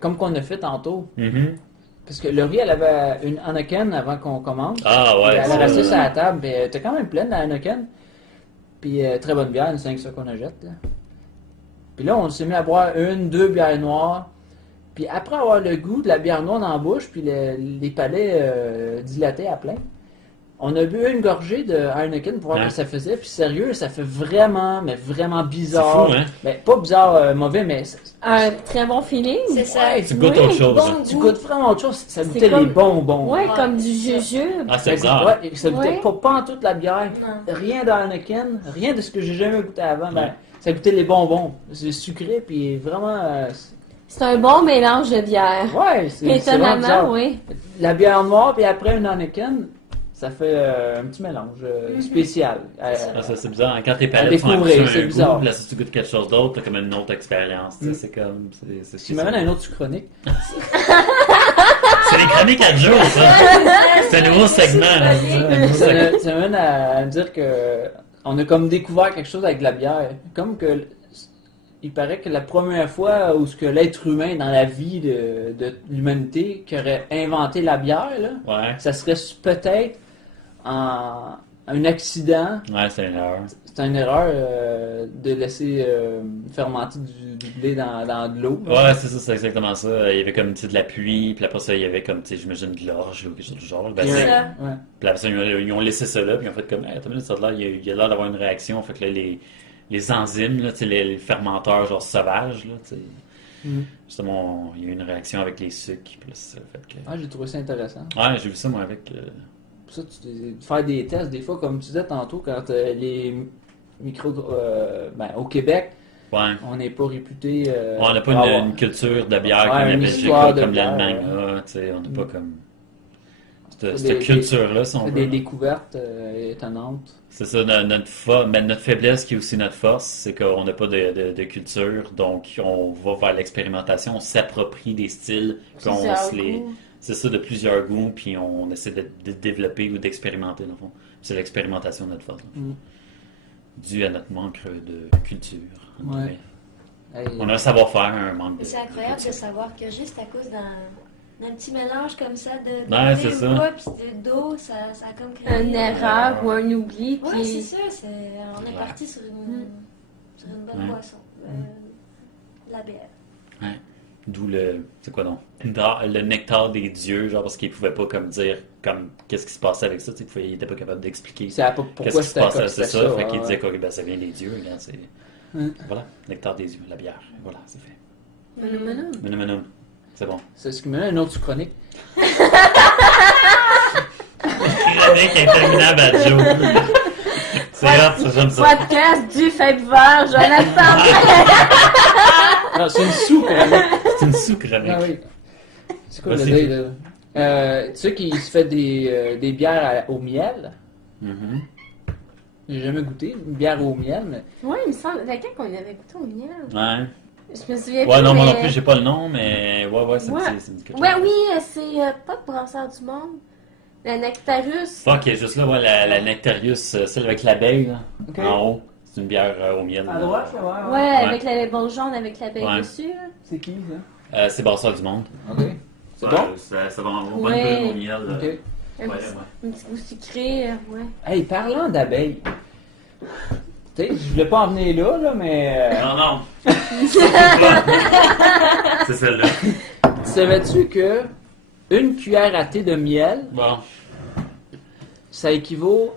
comme qu'on a fait tantôt, Mhm. parce que Laurie, elle avait une Anakin avant qu'on commence. Ah ouais, Elle ça, a resté sur la table, puis elle était quand même pleine, la Anakin. Puis très bonne bière, une 5 ça qu'on a jette. Là. Puis là, on s'est mis à boire 2 bières noires. Puis après avoir le goût de la bière noire dans la bouche, puis les palais dilatés à plein, on a bu une gorgée de Heineken pour voir Ouais. ce que ça faisait. Puis sérieux, ça fait vraiment, mais vraiment c'est bizarre. fou, hein? Ben, pas bizarre, mauvais, mais Un très bon feeling. C'est ça. Ouais, Tu goûtes Oui, autre chose. bon hein. tu goût. goûtes vraiment autre chose. Ça C'est goûtait comme- les bonbons. Ouais, Ouais, comme du c'est ça. jujube. Ah, c'est Ça bizarre. ouais, ça goûtait Ouais. pas en toute la bière. Non. Rien d'Heineken, rien de ce que j'ai jamais goûté avant. Ben, Ouais. ça goûtait les bonbons. C'est sucré, puis vraiment. C'est un bon mélange de bière. Ouais, c'est vraiment Étonnamment, bizarre. oui. La bière noire, puis après une Heineken, ça fait un petit mélange spécial. Ah, ça, c'est bizarre. Quand tes À palettes sont découvrir, habituées à c'est un bizarre. goût, puis là, si tu goûtes quelque chose d'autre, t'as comme une autre expérience. Tu sais, Mm. c'est comme. C'est Tu m'amènes à une autre chronique. C'est les chroniques à Joe, ça. C'est un nouveau segment. là, c'est ça, un nouveau segment. Ça m'amène à me dire que on a comme découvert quelque chose avec la bière. Comme que il paraît que la première fois où ce que l'être humain dans la vie de l'humanité qui aurait inventé la bière, là, Ouais. ça serait peut-être un accident. Ouais, c'est une erreur. C'est une erreur de laisser fermenter du blé dans de l'eau. Ouais, c'est ça, c'est exactement ça. Il y avait comme, tu sais, de la pluie, puis après ça, il y avait comme, tu sais, j'imagine de l'orge ou quelque chose du genre. Ben, Puis, c'est- ça. ouais. Puis après ça, ils ont laissé ça là, puis ils ont fait comme, hey, attends une minute, ça a l'air, il y a l'air d'avoir une réaction. Fait que là, les enzymes, là, tu sais, les fermenteurs genre sauvages, là, tu sais, Mhm. justement, il y a eu une réaction avec les sucres, puis là, c'est ça, le fait que... Ah, j'ai trouvé ça intéressant. Ouais, j'ai vu ça, moi, avec... Pour ça, faire des tests, des fois, comme tu disais tantôt, quand les micros. Au Québec, Ouais. on n'est pas réputé. On n'a pas une culture de bière Ouais, comme la une Belgique, histoire là, de comme bière, l'Allemagne, ouais. là, tu sais, on n'a pas comme... Des- Cette culture-là, si on fait veut. des découvertes étonnantes. C'est ça, mais notre faiblesse qui est aussi notre force, c'est qu'on n'a pas de culture, donc on va vers l'expérimentation, on s'approprie des styles, puis on Plusieurs se les... goûts. C'est ça, de plusieurs goûts, puis on essaie de développer ou d'expérimenter, dans le fond. C'est l'expérimentation de notre force, là. Mm. Dû à notre manque de culture. entre Ouais. guillemets. Hey, On a un savoir-faire, un manque de C'est incroyable de culture. savoir que juste à cause d'un petit mélange comme ça de Ouais, thé c'est ou ça. quoi, puis d'eau, ça a comme créé... Une erreur ou un oubli. Ouais, Puis... c'est ça. On est parti sur une bonne Ouais. boisson. La bière. D'où le... C'est quoi donc? Le nectar des dieux, genre parce qu'ils pouvaient pas comme dire comme qu'est-ce qui se passait avec ça, tu sais, ils étaient pas capables d'expliquer il savait pas pourquoi qu'est-ce qui se c'était passait, comme c'est c'était ça. Fait qu'ils ouais. disaient quoi, ben ça vient des dieux, regarde, c'est... Mm. Voilà, nectar des dieux, la bière, voilà, c'est fait. Mono. Menum, c'est bon. C'est ce qui me met à une autre chronique. Chronique interminable à Joe. C'est hot, ça, j'aime ça. Podcast du Faible-Vert, Jonathan. Non, c'est une sous-chronique. C'est une sous-chronique. Ah oui. C'est quoi le Vas-y. dé, là? Tu sais qu'il se fait des bières au miel. Mhm. J'ai jamais goûté une bière au miel, mais Oui, il me semble. Laquelle qu'on avait goûté au miel? Ouais. Je me souviens Ouais, plus, non, moi non mais- plus, j'ai pas le nom, mais ouais, ça me Ouais. dit, ça me dit quelque Ouais, chose. oui, c'est pas de Brasseur du Monde. La Nectarus. Fuck, il y a juste là, ouais, la Nectarius, celle avec l'abeille, là, Ok. en haut. C'est une bière au miel. À droite, là, ouais. Ouais, Ouais. avec la bonne jaune, avec la baie Ouais. dessus. Là. C'est qui, ça? C'est Brasseur du Monde. Ok. C'est Ouais, bon? Ça va en bonne Ouais. plume au miel. Ok. Un, Ouais, petit, ouais. un petit goût sucré, ouais. Hey, parlant d'abeilles. Tu sais, je voulais pas en venir là, mais. Non, non. C'est celle-là. Savais-tu que une cuillère à thé de miel, Bon. ça équivaut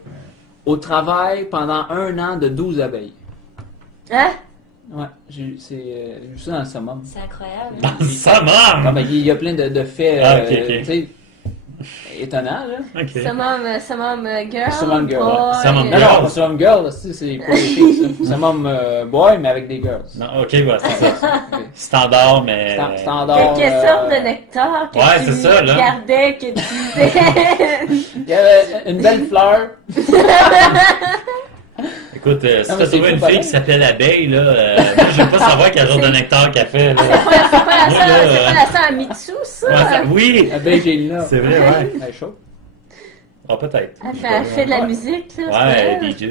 au travail pendant 1 an de 12 abeilles? Hein? Ouais, j'ai vu ça dans le summum. C'est incroyable. Ça Ah, m'aime! ben, il y a plein de faits Ah, ok, ok. tu sais, étonnants, là. Ok. Summum girl. Summum girl. boy. Summum Non, girl. non, pas Summum Girl, c'est pour les filles, ça. Summum boy, mais avec des girls. Non, ok, ouais, c'est ça. Ok. Standard, mais. Standard. Quelle sorte de nectar que Ouais, tu c'est ça, là. gardais, que tu disais. Il y avait une belle fleur. Écoute, si mais t'as c'est trouvé fou, une pareil. fille qui s'appelle Abeille, là, moi, je veux pas savoir quel genre de nectar qu'elle fait, là. C'est pas la Moi, sœur, là, c'est pas la sœur à Mitsu, ça. Ouais, oui! Abeille Gélina. C'est vrai, ouais. Elle est chaude. Ah, peut-être. Elle fait de la musique, là. Ouais, c'est DJ,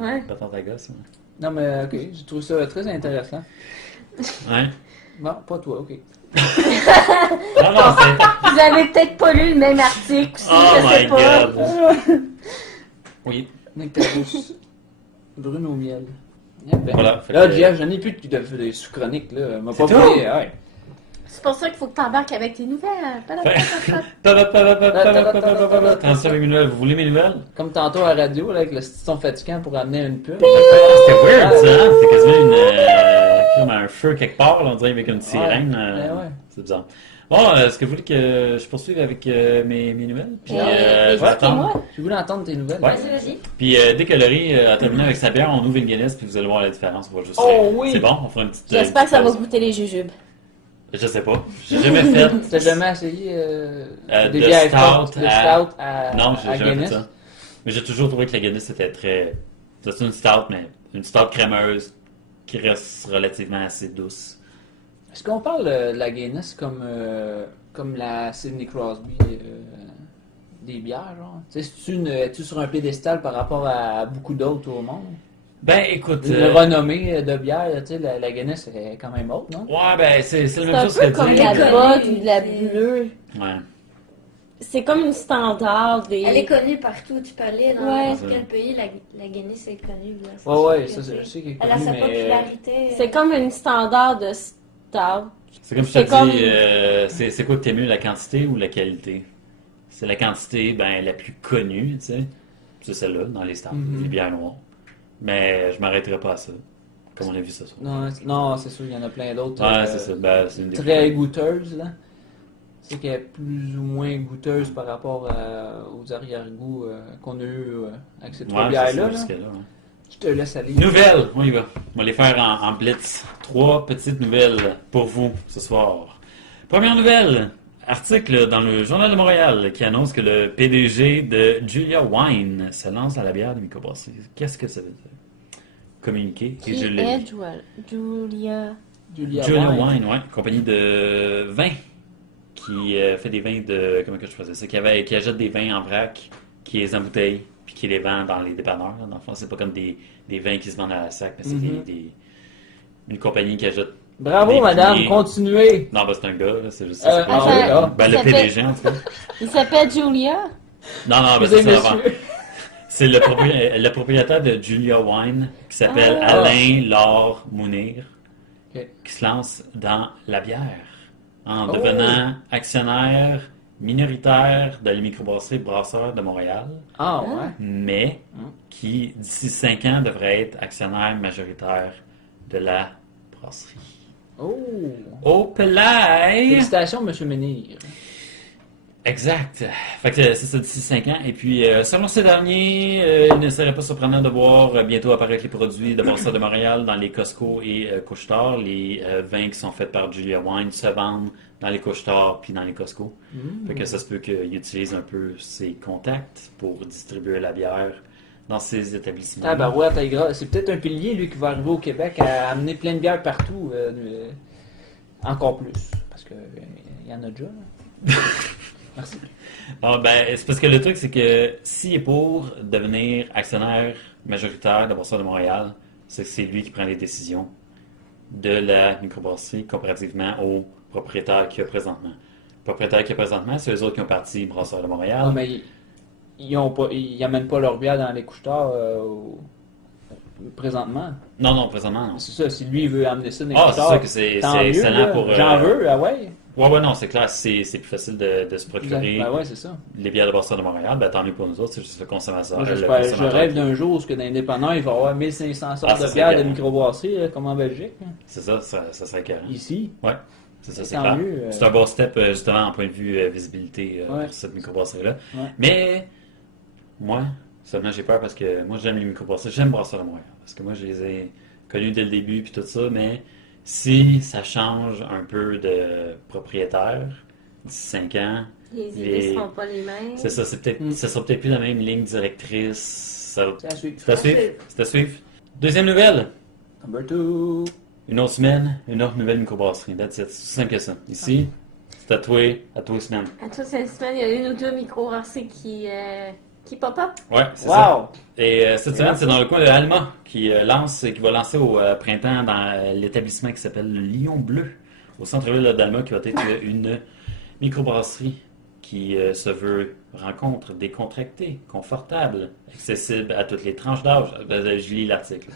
Ouais. patente à gosse. Non, mais ok, j'ai trouvé ça très intéressant. Ouais. Non, pas toi, ok. Non, non, c'est. Vous avez peut-être pas lu le même article aussi, Oh je sais my pas. god! Oui, Nectarus. Brune au miel. Eh ben. voilà. Fait Là, que- Jeff, j'en ai plus de sous-chroniques, là. M'a pas C'est pris, ouais. C'est pour ça qu'il faut que t'embarques avec tes nouvelles. Fait- 35 nouvelles. Vous voulez mes nouvelles? Comme tantôt à la radio, là, avec le petit son fatigant pour amener une pub. C'était weird, ça, hein? C'était quasiment comme un feu quelque part, là, on dirait, avec une sirène. Ouais. C'est bizarre. Bon, est-ce que vous voulez que je poursuive avec mes nouvelles? Puis, je vais attendre. Expliquez-moi. J'ai voulu entendre tes nouvelles. Ouais. Vas-y, vas-y. Puis, dès que Laurie a terminé avec sa bière, on ouvre une Guinness, puis vous allez voir la différence. On va juste Oh oui! C'est bon, on fera une petite. J'espère que ça va pause. goûter les jujubes. Je sais pas. J'ai jamais fait. T'as jamais essayé des de bières stout fortes, de à- stout à Non, j'ai à jamais fait Guinness? ça. Mais j'ai toujours trouvé que la Guinness était très. C'est une stout, mais une stout crémeuse qui reste relativement assez douce. Est-ce qu'on parle de la Guinness comme la Sidney Crosby des bières, genre? Tu sais, es-tu sur un piédestal par rapport à beaucoup d'autres au monde? Ben, écoute. Une renommée de bière, tu sais, la Guinness est quand même haute, non? Ouais, ben, c'est la C'est même un chose peu que comme dire. la connue, botte ou de la c'est- bleue. Ouais. C'est comme une standard des... Elle est connue partout. Tu peux aller dans Ouais. n'importe quel pays, la Guinness est connue. Là. C'est Ouais, sûr ouais, que ça, c'est- je sais qu'elle est Elle a connue, sa mais... popularité. C'est comme une standard de stout. C'est comme je C'est te comme- dis, c'est quoi que t'aimes mieux, la quantité ou la qualité? C'est la quantité, ben, la plus connue, tu sais. C'est celle-là, dans les stars, Mhm. les bières noires. Mais je m'arrêterai pas à ça, comme on a vu ce soir. Non, c'est sûr, il y en a plein d'autres. Ouais, c'est ça. Ben, c'est une des Très goûteuses, là. C'est qu'elle est plus ou moins goûteuse par rapport aux arrière-goûts qu'on a eu avec ces trois Ouais, c'est ça, bières-là. Là. jusque-là, ouais. Je te laisse aller. Nouvelles, on y va. On va les faire en blitz. 3 petites nouvelles pour vous ce soir. Première nouvelle, article dans le Journal de Montréal qui annonce que le PDG de Julia Wine se lance à la bière de microbrasserie. Qu'est-ce que ça veut dire? Communiquer et Qui je l'ai est lu. Julia? Julia Julia Wine. Wine, ouais, compagnie de vin qui fait des vins de. Comment que je faisais ça? Qui achète des vins en vrac, qui les embouteille, puis qui les vend dans les dépanneurs. Là. Dans le fond, c'est pas comme des vins qui se vendent à la sac, mais c'est Mhm. une compagnie qui achète. Bravo, Des madame, piliers. continuez. Non, ben c'est un gars, là, c'est juste ça. c'est ah pas- oui, ah. Ben, Il le s'appelle- PDG, en tout cas. Il s'appelle Julia? Non, non, ben, Excusez, c'est ça. monsieur. C'est le propriétaire de Julia Wine qui s'appelle Ah. Alain Laure Mounir Ok. qui se lance dans la bière en Oh. devenant actionnaire minoritaire de la microbrasserie Brasseur de Montréal, Ah, ouais. mais Mm. qui d'ici 5 ans devrait être actionnaire majoritaire de la brasserie. Oh. Au Pelay! Félicitations, monsieur Menhir. Exact. Fait que c'est ça d'ici 5 ans. Et puis, selon ces derniers, il ne serait pas surprenant de voir bientôt apparaître les produits de Brasseur de Montréal dans les Costco et Couche-Tard. Les vins qui sont faits par Julia Wine se vendent dans les Couche-Tard puis dans les Costco. Fait que ça se peut qu'il utilise un peu ses contacts pour distribuer la bière dans ses établissements. Ah, bah ouais, t'as gras. C'est peut-être un pilier, lui, qui va arriver au Québec à amener plein de bières partout. Encore plus. Parce que il y en a déjà. là. Merci. Ah, ben, c'est parce que le truc, c'est que s'il est pour devenir actionnaire majoritaire de Brasseur de Montréal, c'est que c'est lui qui prend les décisions de la microbrasserie comparativement au propriétaire qu'il y a présentement. Le propriétaire qu'il y a présentement, c'est eux autres qui ont parti Brasseur de Montréal. Ah, mais ils amènent pas leur bière dans les couche-tard présentement. Non, présentement, non. C'est ça, si lui il veut amener ça dans les Ah, c'est couche-tard, ça que c'est tant mieux, excellent là. pour... J'en veux, ah ouais. Ouais, non, c'est clair. C'est plus facile de se procurer Ben ouais, c'est ça. les bières de Brasseur de Montréal. Ben, tant mieux pour nous autres, c'est juste le consommateur. Moi, le j'espère, je consommateur rêve qui- d'un jour où que dans les dépanneurs, il va y avoir 1500 sortes ça de serait bières de bien. microbrasserie, là, comme en Belgique. Hein. C'est ça serait carré. Ici. Ouais, c'est ça, c'est Tant clair. mieux, C'est un bon step, justement, en point de vue visibilité Ouais. pour cette microbrasserie-là. Ouais. Mais, moi, seulement j'ai peur parce que moi, j'aime les microbrasseries. J'aime Brasseur de Montréal. Parce que moi, je les ai connus dès le début puis tout ça. Mais si ça change un peu de propriétaire, d'ici 5 ans, Les idées ne seront pas les mêmes. c'est ça, c'est peut-être, ça sera peut-être plus la même ligne directrice. C'est à suivre. C'est à suivre. C'est à suivre. Deuxième nouvelle. Number 2. Une autre semaine, une autre nouvelle microbrasserie. That's it. C'est aussi simple que ça. Ici, c'est à tous les semaines. À toute cette semaine, il y a une ou deux micro-brasseries qui pop-up. Ouais, c'est ça. Wow! Et cette semaine, c'est dans le coin de Alma qui va lancer au printemps dans l'établissement qui s'appelle le Lion Bleu, au centre-ville d'Alma, qui va être une microbrasserie qui se veut rencontre décontractée, confortable, accessible à toutes les tranches d'âge. Je lis l'article.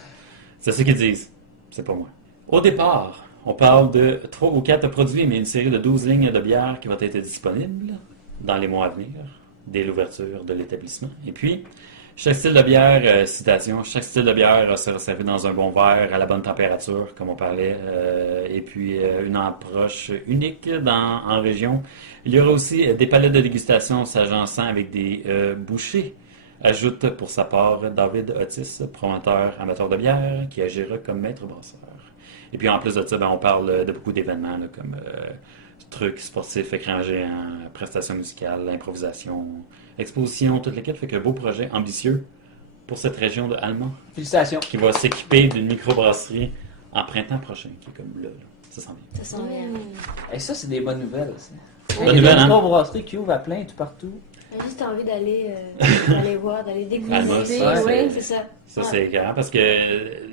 C'est ce qu'ils disent. C'est pas moi. Au départ, on parle de 3 ou 4 produits, mais une série de 12 lignes de bière qui va être disponible dans les mois à venir, dès l'ouverture de l'établissement. Et puis, chaque style de bière, citation, chaque style de bière sera servi dans un bon verre à la bonne température, comme on parlait, et puis une approche unique en région. Il y aura aussi des palettes de dégustation s'agençant avec des bouchées, ajoute pour sa part David Otis, promoteur amateur de bière, qui agira comme maître brasseur. Et puis en plus de ça, on parle de beaucoup d'événements là, comme trucs sportifs, écran géant, prestations musicales, improvisation, exposition, toutes lesquelles. Fait que beau projet ambitieux pour cette région de Alma Félicitations. qui va s'équiper d'une microbrasserie en printemps prochain, qui est comme là. Ça sent bien. Ça sent bien. Et ça, c'est des bonnes nouvelles. Bonne Il y nouvelle, a hein? une brasserie qui ouvre à plein tout partout. J'ai juste envie d'aller voir, d'aller découvrir. Alma, Ouais, ça, ouais. C'est ça. Ça, Ouais. c'est écœurant parce que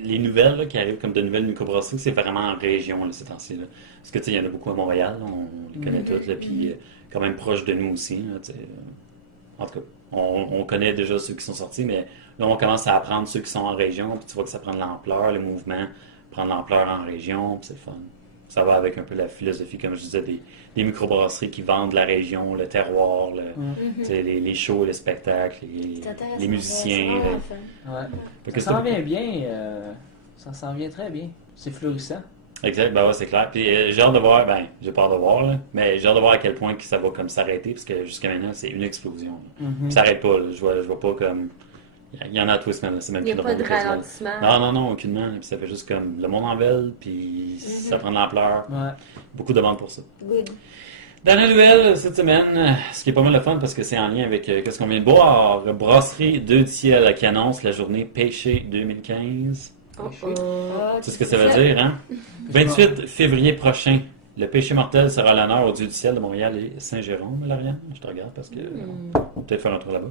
les nouvelles là, qui arrivent comme de nouvelles microbrasseries, c'est vraiment en région là, ces temps-ci. Là. Parce que tu sais, il y en a beaucoup à Montréal, là, on les connaît toutes, là, puis quand même proche de nous aussi. Là, tu sais. En tout cas, on connaît déjà ceux qui sont sortis, mais là, on commence à apprendre ceux qui sont en région, puis tu vois que ça prend de l'ampleur, le mouvement prend de l'ampleur en région, puis c'est le fun. Ça va avec un peu la philosophie, comme je disais, des microbrasseries qui vendent la région, le terroir, tu sais, les shows, les spectacles, C'est intéressant, les musiciens. c'est là. vraiment fun. Ouais. Fait que Ça s'en vient bien. Ça s'en vient très bien. C'est florissant. Exact, ben ouais, c'est clair. Puis j'ai hâte de voir, j'ai pas hâte de voir, là, mais j'ai hâte de voir à quel point que ça va comme s'arrêter, parce que jusqu'à maintenant, c'est une explosion. Là. Puis ça arrête pas, là. Je vois pas comme. Il y en a à tous les semaines, là. C'est même Il n'y a plus pas drôle de quasiment. ralentissement. Non, aucunement. Puis ça fait juste comme le monde en veut, puis ça prend de l'ampleur. Ouais. Beaucoup de demandes pour ça. Good. Dernière nouvelle cette semaine, ce qui est pas mal de fun parce que c'est en lien avec qu'est-ce qu'on vient de boire. Brasserie 2 du ciel qui annonce la journée Pêché 2015. Oh, oh. Ah, Tu sais ce que ça veut dire, hein? 28 février prochain, le péché mortel sera à l'honneur au Dieu du ciel de Montréal et Saint-Jérôme, Lauriane. Je te regarde parce que on va peut-être faire un tour là-bas.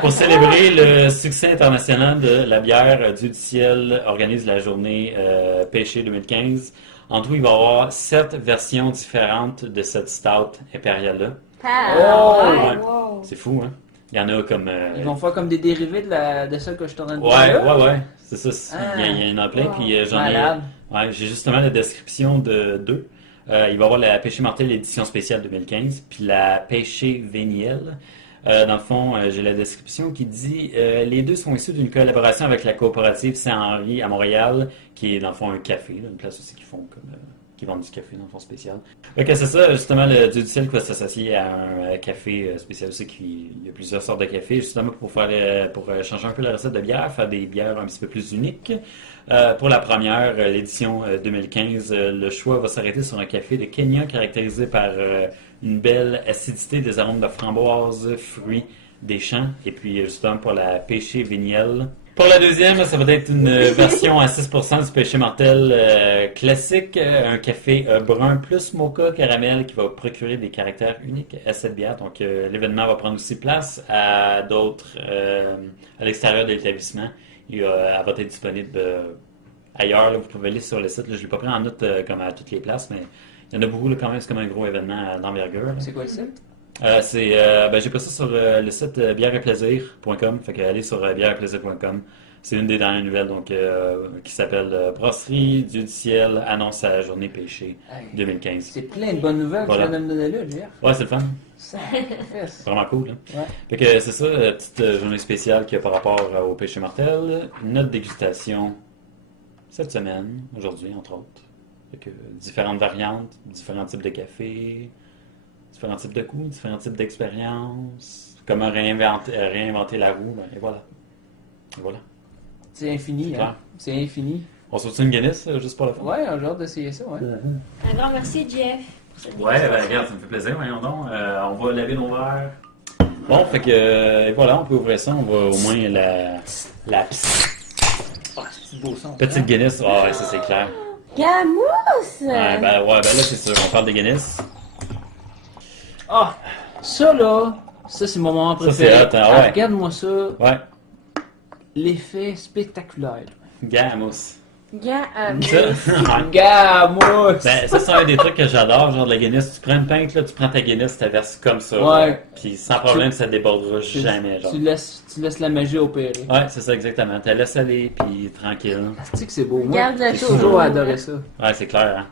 Pour célébrer le succès international de la bière, Dieu du ciel organise la journée Péché 2015. En tout, il va y avoir 7 versions différentes de cette stout impériale-là. Ah, Oh! ouais. Ouais. Wow. C'est fou, hein? Il y en a comme... Ils vont faire comme des dérivés de celle que je suis en train de Ouais. C'est ça. Ah. Il y en a plein. Wow. Puis j'en ai... Malade. Ouais, j'ai justement la description de deux. Il va y avoir la Péché mortel édition spéciale 2015, puis la Péché véniel. Dans le fond, j'ai la description qui dit les deux sont issus d'une collaboration avec la coopérative Saint-Henri à Montréal, qui est dans le fond un café, là, une place aussi qui font comme qui vendent du café dans le fond spécial. Ok, c'est ça, justement, le Dieu du ciel qui va s'associer à un café spécial aussi, il y a plusieurs sortes de café, justement pour changer un peu la recette de bière, faire des bières un petit peu plus uniques. Pour la première, l'édition 2015, le choix va s'arrêter sur un café de Kenya caractérisé par une belle acidité, des arômes de framboise, fruits des champs, et puis justement pour la Péché véniel. Pour la deuxième, ça va être une version à 6% du péché mortel classique, un café brun plus mocha caramel qui va procurer des caractères uniques à cette bière. Donc l'événement va prendre aussi place à d'autres à l'extérieur de l'établissement Elle va être disponible ailleurs. Là, vous pouvez aller sur le site. Là, je ne l'ai pas pris en note comme à toutes les places, mais il y en a beaucoup là, quand même. C'est comme un gros événement d'envergure. Là. C'est quoi le site? J'ai pris ça sur le site bièreetplaisir.com. Fait que allez sur bièreetplaisir.com. C'est une des dernières nouvelles donc, qui s'appelle Brasserie Dieu du ciel annonce sa journée péché Hey, 2015. c'est plein de bonnes nouvelles Voilà. que tu viens de me donner là, JF. Ouais, c'est le fun. Ça, C'est vraiment cool. Hein? Ouais. Fait que c'est ça, la petite journée spéciale qu'il y a par rapport au péché mortel. Notre dégustation cette semaine, aujourd'hui entre autres. Fait que différentes variantes, différents types de café, différents types de goûts, différents types d'expériences. Comment réinventer la roue, ben, et voilà. Et voilà. C'est infini, C'est hein. clair. C'est infini. On se fait une Guinness, juste pour la fin? Ouais, j'ai hâte d'essayer ça, ouais. Un grand merci, Jeff. Pour cette Ouais, ben dégustation. regarde, ça me fait plaisir, voyons donc. On va laver nos verres. Bon, fait que, et voilà, on peut ouvrir ça, on va au moins la Ah, c'est beau son. petite Guinness. Ah ouais, ça c'est clair. Gamousse! Ouais, ben là c'est sûr, on parle de Guinness. Ah, ça là, ça c'est mon moment Ça, préféré. c'est hot, hein, ouais. Regarde-moi ça, Ouais, l'effet spectaculaire. Gamousse. Gamousse. Ça, ouais. Gamos! Ben, ça, c'est un des trucs que j'adore, genre de la Guinness. Tu prends une pinte, là, tu prends ta Guinness, tu la verses comme ça. Ouais. là. Puis sans problème, ça débordera jamais, genre. Tu laisses la magie opérer. Ouais, c'est ça, exactement. Tu la laisses aller, puis tranquille. C'est que c'est beau. Moi, Garde la j'ai chose. toujours adoré ça. Ouais, c'est clair, hein.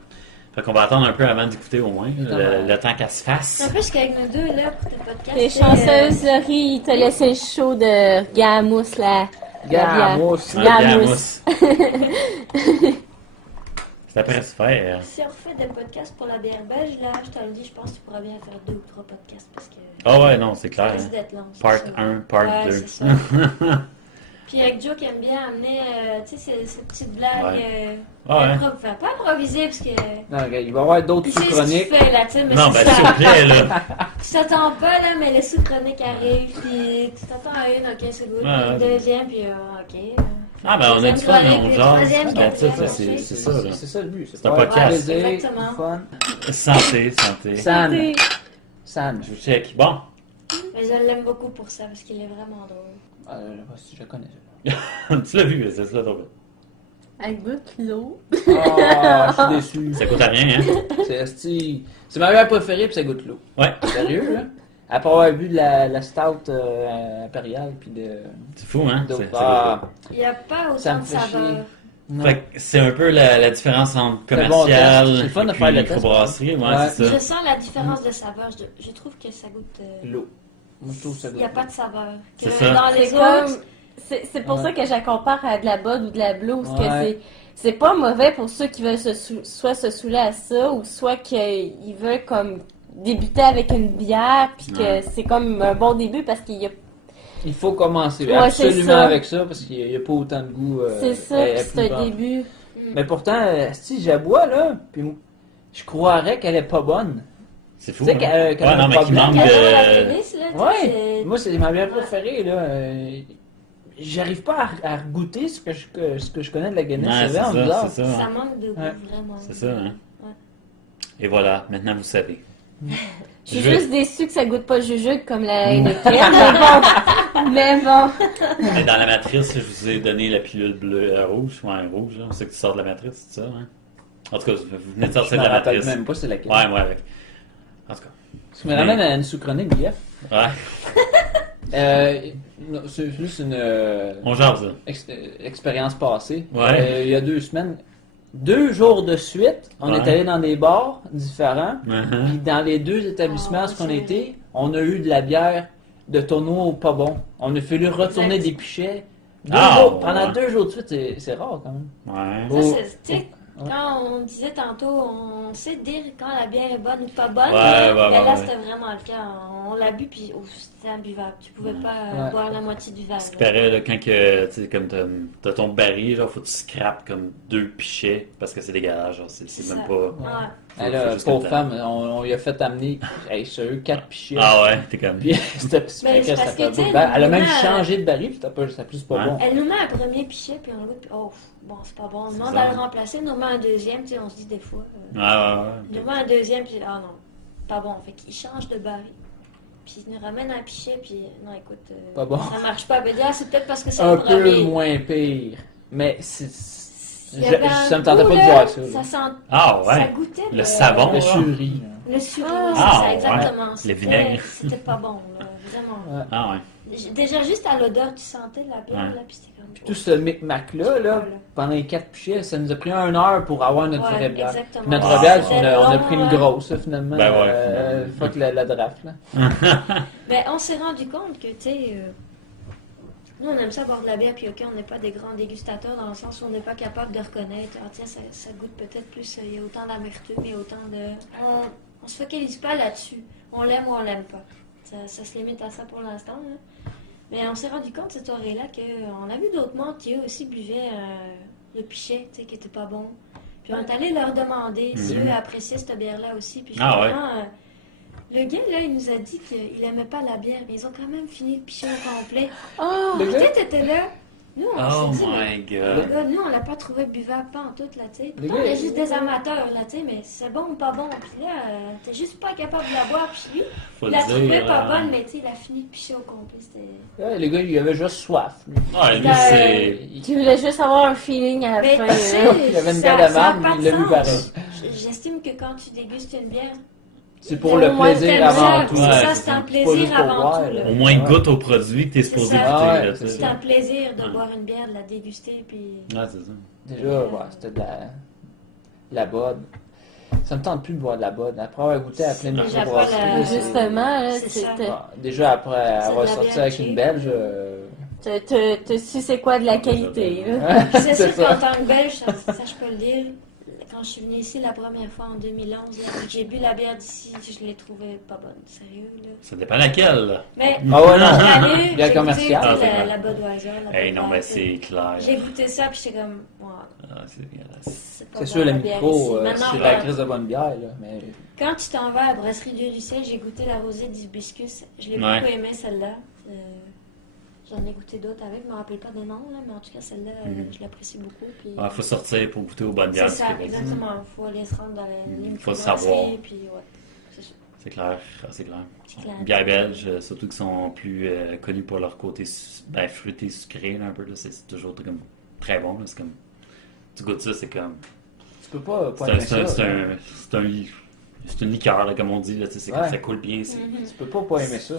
Fait qu'on va attendre un peu avant d'écouter au moins, le temps qu'elle se fasse. En plus qu'avec nous deux, là, pour tes podcasts. T'es chanceuse, Laurie, il t'a laissé le show de Gamousse, là. Gamos! Ouais, Gamousse. C'est après se faire. Si on fait des podcasts pour la bière belge, là, je te le dis, je pense que tu pourras bien faire 2 ou 3 podcasts parce que Ah ouais, non, c'est ça clair. risque Hein. d'être long. c'est Part ça. 1, part Ouais, 2. c'est ça. Puis avec Joe qui aime bien amener, tu sais, ces petites blagues. Ouais. Ah ouais. Enfin, pas improviser parce que. Non, regarde, il va y avoir d'autres Tu sais ce sous-chroniques. qu'il fait là, tu sais, mais Non, c'est ben s'il ça. vous plaît, là. Tu t'attends pas là, mais les sous-chroniques arrivent, puis tu t'attends à une, ok, c'est good. Ouais, Puis ouais. deuxième, puis ok. Ah ben on a du fun, on Deuxième jase. chronique, Ben, troisième, ça, c'est ça, là. C'est ça le but. C'est un podcast. Plaisir, Exactement. fun. Santé, santé. San. San. Je vous check. Bon. Mais je l'aime beaucoup pour ça, parce qu'il est vraiment drôle. Si je le connais. Tu l'as vu, c'est ça, ton Avec goûte l'eau. Ah, je suis déçu. Ça coûte à rien, hein? C'est ma bière préférée, puis ça goûte l'eau. Ouais. Sérieux, là? Après avoir bu de la stout impériale, puis de... C'est fou, hein? d'autres- C'est Ah, Il n'y a pas ça autant me de fait chier. saveur. Non. Fait que c'est un peu la différence entre C'est bon commercial test. C'est le fun de et faire puis le test, microbrasserie. Ouais, Ouais. c'est Je ça. sens la différence de saveur. Je trouve que ça goûte. L'eau. Moi, je trouve ça Il goûte n'y a pas de saveur. Que C'est ça. dans les C'est autres. comme. C'est pour Ouais. ça que je la compare à de la Bud ou de la Blue, parce Ouais. que c'est pas mauvais pour ceux qui veulent soit se saouler à ça, ou soit qu'ils veulent comme débuter avec une bière, puis que Ouais. c'est comme un bon début parce qu'il y a. Il faut commencer Ouais, c'est absolument ça. avec ça, parce qu'il n'y a pas autant de goût. C'est ça, elle est puis c'est plus un bonne. début. Mais pourtant, si j'aboie, là, puis je croirais qu'elle est pas bonne. C'est fou. Tu sais hein? qu'elle Ouais, a non, un mais qui problème. manque Quand on de. la Guinness, là, tu sais, Ouais, c'est- moi c'est ma bière préférée là. J'arrive pas à goûter ce que je connais de la Guinness. Ouais, C'est c'est vraiment ça, bizarre. c'est ça. ça hein. manque de goût, Ouais. vraiment. C'est ça, hein? Ouais. Et voilà, maintenant vous savez. Je suis Je vais- juste déçue que ça goûte pas jujube comme la Heineken, mais bon. Mais bon. Mais dans la matrice, je vous ai donné la pilule bleue, rouge. Ouais, rouge, là. On sait que tu sors de la matrice, c'est ça, hein? En tout cas, vous venez de Je sortir me de la rappelle matrice. même pas c'est laquelle. Ouais, ouais. En tout cas. Tu me ramènes à une sous-chronique, Jeff. Ouais, Non, c'est juste une on jase, là. expérience passée. Ouais. Il y a 2 semaines. 2 jours de suite, on Ouais. est allé dans des bars différents. Uh-huh. Puis dans les 2 établissements, Ah, ce qu'on c'est était, on a eu de la bière de tonneau pas bon. On a fallu retourner Exact. des pichets. Ah, Pendant ouais. 2 jours de suite, c'est rare quand même. Ouais. Oh. Ça, c'est, tu sais, quand on disait tantôt, on sait dire quand la bière est bonne ou pas bonne. Ouais, hein, ouais, mais ouais, là, ouais. c'était vraiment le cas. On l'a bu, puis ouf, c'était imbuvable. Tu pouvais pas Ouais. boire la moitié du verre. Ce qui là. paraît, là, quand que, tu sais, comme t'as ton baril, genre, faut que tu scrapes comme 2 pichets parce que c'est dégueulasse, genre, c'est C'est même ça. pas. Ouais. Elle, Faut juste pauvre que femme, on lui a fait amener, sérieux, 4 pichets. Ah ouais, t'es comme. Puis c'était Mais c'est ça parce fait que, un tu bout de sais, barre. Elle a même vraiment, changé de baril, puis ça plus pas Ouais. bon. Elle nous met un premier pichet, puis on le goûte, puis oh, bon, c'est pas bon. On demande ça. à le remplacer, on nous met un deuxième, tu sais, on se dit des fois. Ouais, ouais, On nous met un deuxième, puis ah non, pas bon. Fait qu'il change de baril. Puis il nous ramène un pichet, puis non, écoute, Pas bon. ça marche pas. Ben, là, c'est peut-être parce que c'est Un le peu premier. moins pire. Mais Il y avait un ça me tentait goût, pas de là, voir ça. Ça, sent, Ah ça ouais. goûtait Le savon. Le là. surimi. Le sucre, Ah, c'est ça, exactement. Le C'était- vinaigre. C'était pas bon, là, vraiment. Ouais. Ah ouais. Déjà, juste à l'odeur, tu sentais la bière, Ouais. là, puis c'était comme... Tout ce micmac-là, là, pendant les 4 pichets, ça nous a pris 1 heure pour avoir notre Ouais, vraie bière. exactement. Notre Ah, bière, ouais. on a long, pris une ouais. grosse, là, finalement. Ben ouais. Fuck la draft, là. Mais on s'est rendu compte que, tu sais, nous, on aime ça boire de la bière, puis OK, on n'est pas des grands dégustateurs dans le sens où on n'est pas capable de reconnaître, ah tiens, ça goûte peut-être plus, il y a autant d'amertume, il y a autant de... On se focalise pas là-dessus. On l'aime ou on l'aime pas. Ça se limite à ça pour l'instant, là. Mais on s'est rendu compte cette soirée-là qu'on a vu d'autres mondes qui eux aussi buvaient le pichet, tu sais, qui était pas bon. Puis on est allé leur demander si eux appréciaient cette bière-là aussi. Puis Ah ouais. finalement, le gars, là, il nous a dit qu'il aimait pas la bière, mais ils ont quand même fini le pichet au complet. Oh! Le Puis gars? toi, t'étais là. Nous, on Oh s'est dit, my le god. gars, nous, on l'a pas trouvé buvable pas en tout, là, tu sais. Le Pourtant, on gars, est juste des amateurs, là, tu sais, mais c'est bon ou pas bon. Puis là, t'es juste pas capable de la boire. Puis lui, Faut il l'a trouvé dire. pas bonne, mais tu sais, il a fini le pichet au complet. C'était... Ouais, le gars, il avait juste soif. lui. Ouais, lui, Ben, c'est. Tu voulais juste avoir un feeling à la Mais fin. tu sais, hein. Il avait une ça- bière de ça a marde, pas mais de il l'a bu sens. pareil. J'estime que quand tu dégustes une bière, C'est pour le Au moins, plaisir t'aimes avant ça, tout. Ouais, c'est ça, c'est c'est ça. un C'est pas juste plaisir pour avant boire, tout. là. Là. Au moins, goûte au produit que t'es C'est supposé ça. goûter. Ah ouais, là, tu c'est sais. C'est un plaisir de Ouais. boire une bière, de la déguster, puis... Ouais, c'est ça. Déjà, ouais, c'était de la bod. Ça me tente plus de boire de la bod. Après avoir goûté à plein de Déjà pas microbrasseries, la- là, c'est- Justement, là, C'est ça. c'était- Déjà après avoir de la sorti bière avec cheap. une belge, tu sais c'est quoi de la qualité. Là. C'est c'est sûr qu'en ça. tant que Belge, ça je peux le dire, quand je suis venue ici la première fois en 2011, là, j'ai bu la bière d'ici, je l'ai trouvée pas bonne, sérieux, là. Ça dépend laquelle. là. Mais Ah ouais, non. quand je suis allée, Bière j'ai commerciale. goûté Ah, c'est la, clair. la Budweiser, la Hey, non, mais Budweiser. c'est clair. J'ai goûté ça, puis j'étais comme, ouais, Ah, c'est dégueulasse. c'est pas C'est bon, sûr, le la bière micro, ici. Maintenant, c'est de quand- la crise de bonne bière, là. Mais Quand tu t'en vas à Brasserie Dieu du Ciel, j'ai goûté la rosée d'hibiscus. Je l'ai Ouais. beaucoup aimée, celle-là. J'en ai goûté d'autres avec, je ne me rappelle pas des noms, là, mais en tout cas, celle-là, je l'apprécie beaucoup. Puis... Il faut sortir pour goûter aux bonnes c'est bières. ça, du Québec. exactement. Il faut aller se rendre dans les Faut le microbrasseries, savoir. Puis, ouais, c'est ça. C'est clair. Ah, c'est clair. C'est clair. Bières belges, surtout qui sont plus connus pour leur côté fruité, sucré, là, un peu. Là, c'est toujours comme, très bon. Là, c'est comme, tu goûtes ça, c'est comme. tu peux pas C'est aimer un- ça. c'est là. un- c'est un- c'est une liqueur, là, comme on dit. Là, tu sais, c'est comme Ouais. ça coule bien. Mhm. Tu peux pas aimer ça.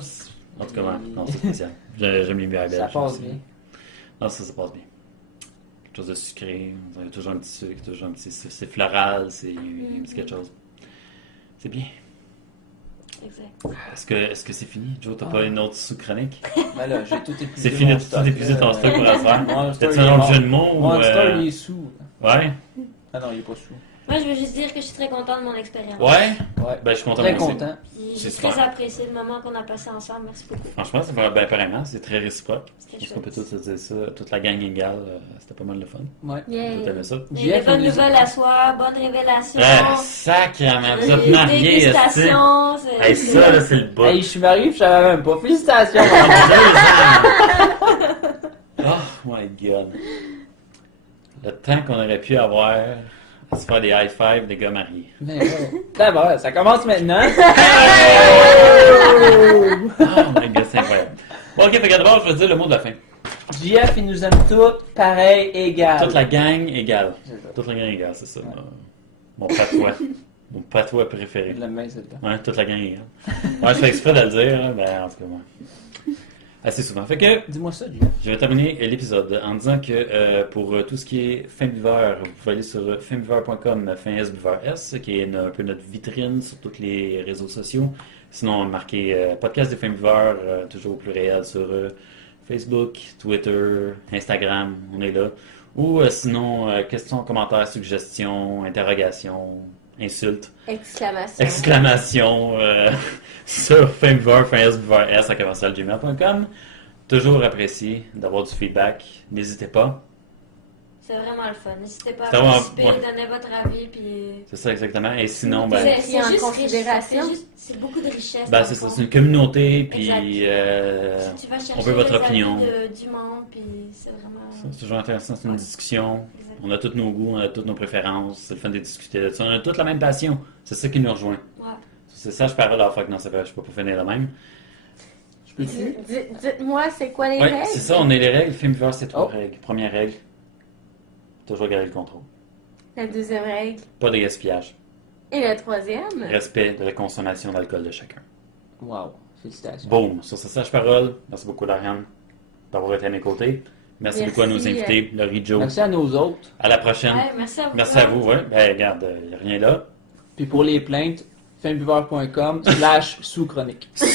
En tout cas, ouais. Non, c'est spécial. J'aime les bières belges. Ça passe aussi. bien. Non, ça passe bien. Quelque chose de sucré, il y a toujours un petit sucre, toujours un petit. C'est floral, il y a un petit quelque chose. C'est bien. Exact. Est-ce que c'est fini? Joe, t'as pas une autre sous-chronique? Ben là, j'ai tout épuisé. C'est fini, mon tout stock, épuisé là. ton stock pour la faire. Monster, T'as-tu il est un autre mort. jeu de mots? Ou, Monster, il est sous. Ouais? Ah non, il est pas sous. Moi, je veux juste dire que je suis très contente de mon expérience. Ouais? Ouais. Ben, je suis content Très moi aussi. content. Puis C'est j'ai super. très apprécié le moment qu'on a passé ensemble. Merci beaucoup. Franchement, ça va bien pareillement, c'est très réciproque. C'était Je pense qu'on peut chouette. tous se dire ça. Toute la gang égale, c'était pas mal de fun. Ouais. Yeah. T'aimais ça? Et JF, des bonnes il nous- nouvelles à soir, bonne révélation. Sacrément, vous êtes Des mariés, est-ce dégustations. Hey, ça, là, c'est le bout. Hey, je suis marié puis je savais même pas. Félicitations. Oh my god. Le temps qu'on aurait pu avoir à se faire des high five des gars mariés. Mais ouais. D'abord, ça commence maintenant. Oh my god, c'est incroyable. Bon, ok, fait que d'abord, je vais dire le mot de la fin. JF, il nous aime tous pareil, égal. Toute la gang égale. C'est ça. Toute la gang égale, c'est ça. Mon patois. Mon patois préféré. Je l'aime bien, celle-là. Ouais, toute la gang égale. Ouais, je fais exprès de le dire, hein, ben en tout cas, ouais. Assez souvent. Fait que Dis-moi ça, JF. je vais terminer l'épisode en disant que pour tout ce qui est fin buveur, vous pouvez aller sur finbuveur.com, fin S buveur S, qui est un peu notre vitrine sur tous les réseaux sociaux. Sinon, marquez podcast des fins buveurs, toujours au pluriel sur Facebook, Twitter, Instagram, on est là. Ou sinon, questions, commentaires, suggestions, interrogations, insultes, Exclamation. exclamations sur finbuveur, fin S buveur S à commercialgmail.com. Toujours apprécié d'avoir du feedback. N'hésitez pas. C'est vraiment le fun. N'hésitez pas à C'est vraiment- participer, ouais. donner votre avis. Puis... C'est ça exactement. Et sinon, ben, Pris en juste considération. riche, c'est beaucoup de richesse. ben, dans c'est le ça, fond. c'est une communauté, puis Si tu vas chercher on veut votre les avis opinion. du monde, puis c'est vraiment... C'est toujours intéressant, c'est une discussion. Exact. On a tous nos goûts, on a toutes nos préférences. C'est le fun de discuter de ça. On a toute la même passion. C'est ça qui nous rejoint. Ouais. C'est ça, je parlais la fois que non, c'est vrai, je peux pas finir le même. Je peux-tu? Dites-moi, c'est quoi les Oui, règles? c'est ça, on est les règles. Film buveur, c'est 3 Oh. règles. Première règle, toujours garder le contrôle. La deuxième règle. Pas de gaspillage. Et la troisième? Respect de la consommation d'alcool de chacun. Wow, félicitations. Boum, sur ce sage parole. Merci beaucoup, Lauriane, d'avoir été à mes côtés. Merci beaucoup à nos Merci, invités, Laurie, Joe. Merci à nos autres. À la prochaine. Ouais, merci à vous. Merci à vous, ouais. Ben, regarde, il n'y a rien là. Puis pour les plaintes, filmbuveur.com/sous-chronique. On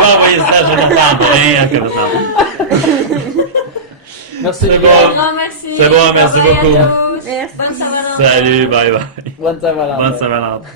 va envoyer ça à Jonathan Brun, comme ça. Merci C'est les bon. gars. Un grand merci. C'est bon, merci Bye bye beaucoup. à tous. Merci. Bonne Saint-Valentin. Salut, bye bye. Bonne Saint-Valentin. Bonne Saint-Valentin.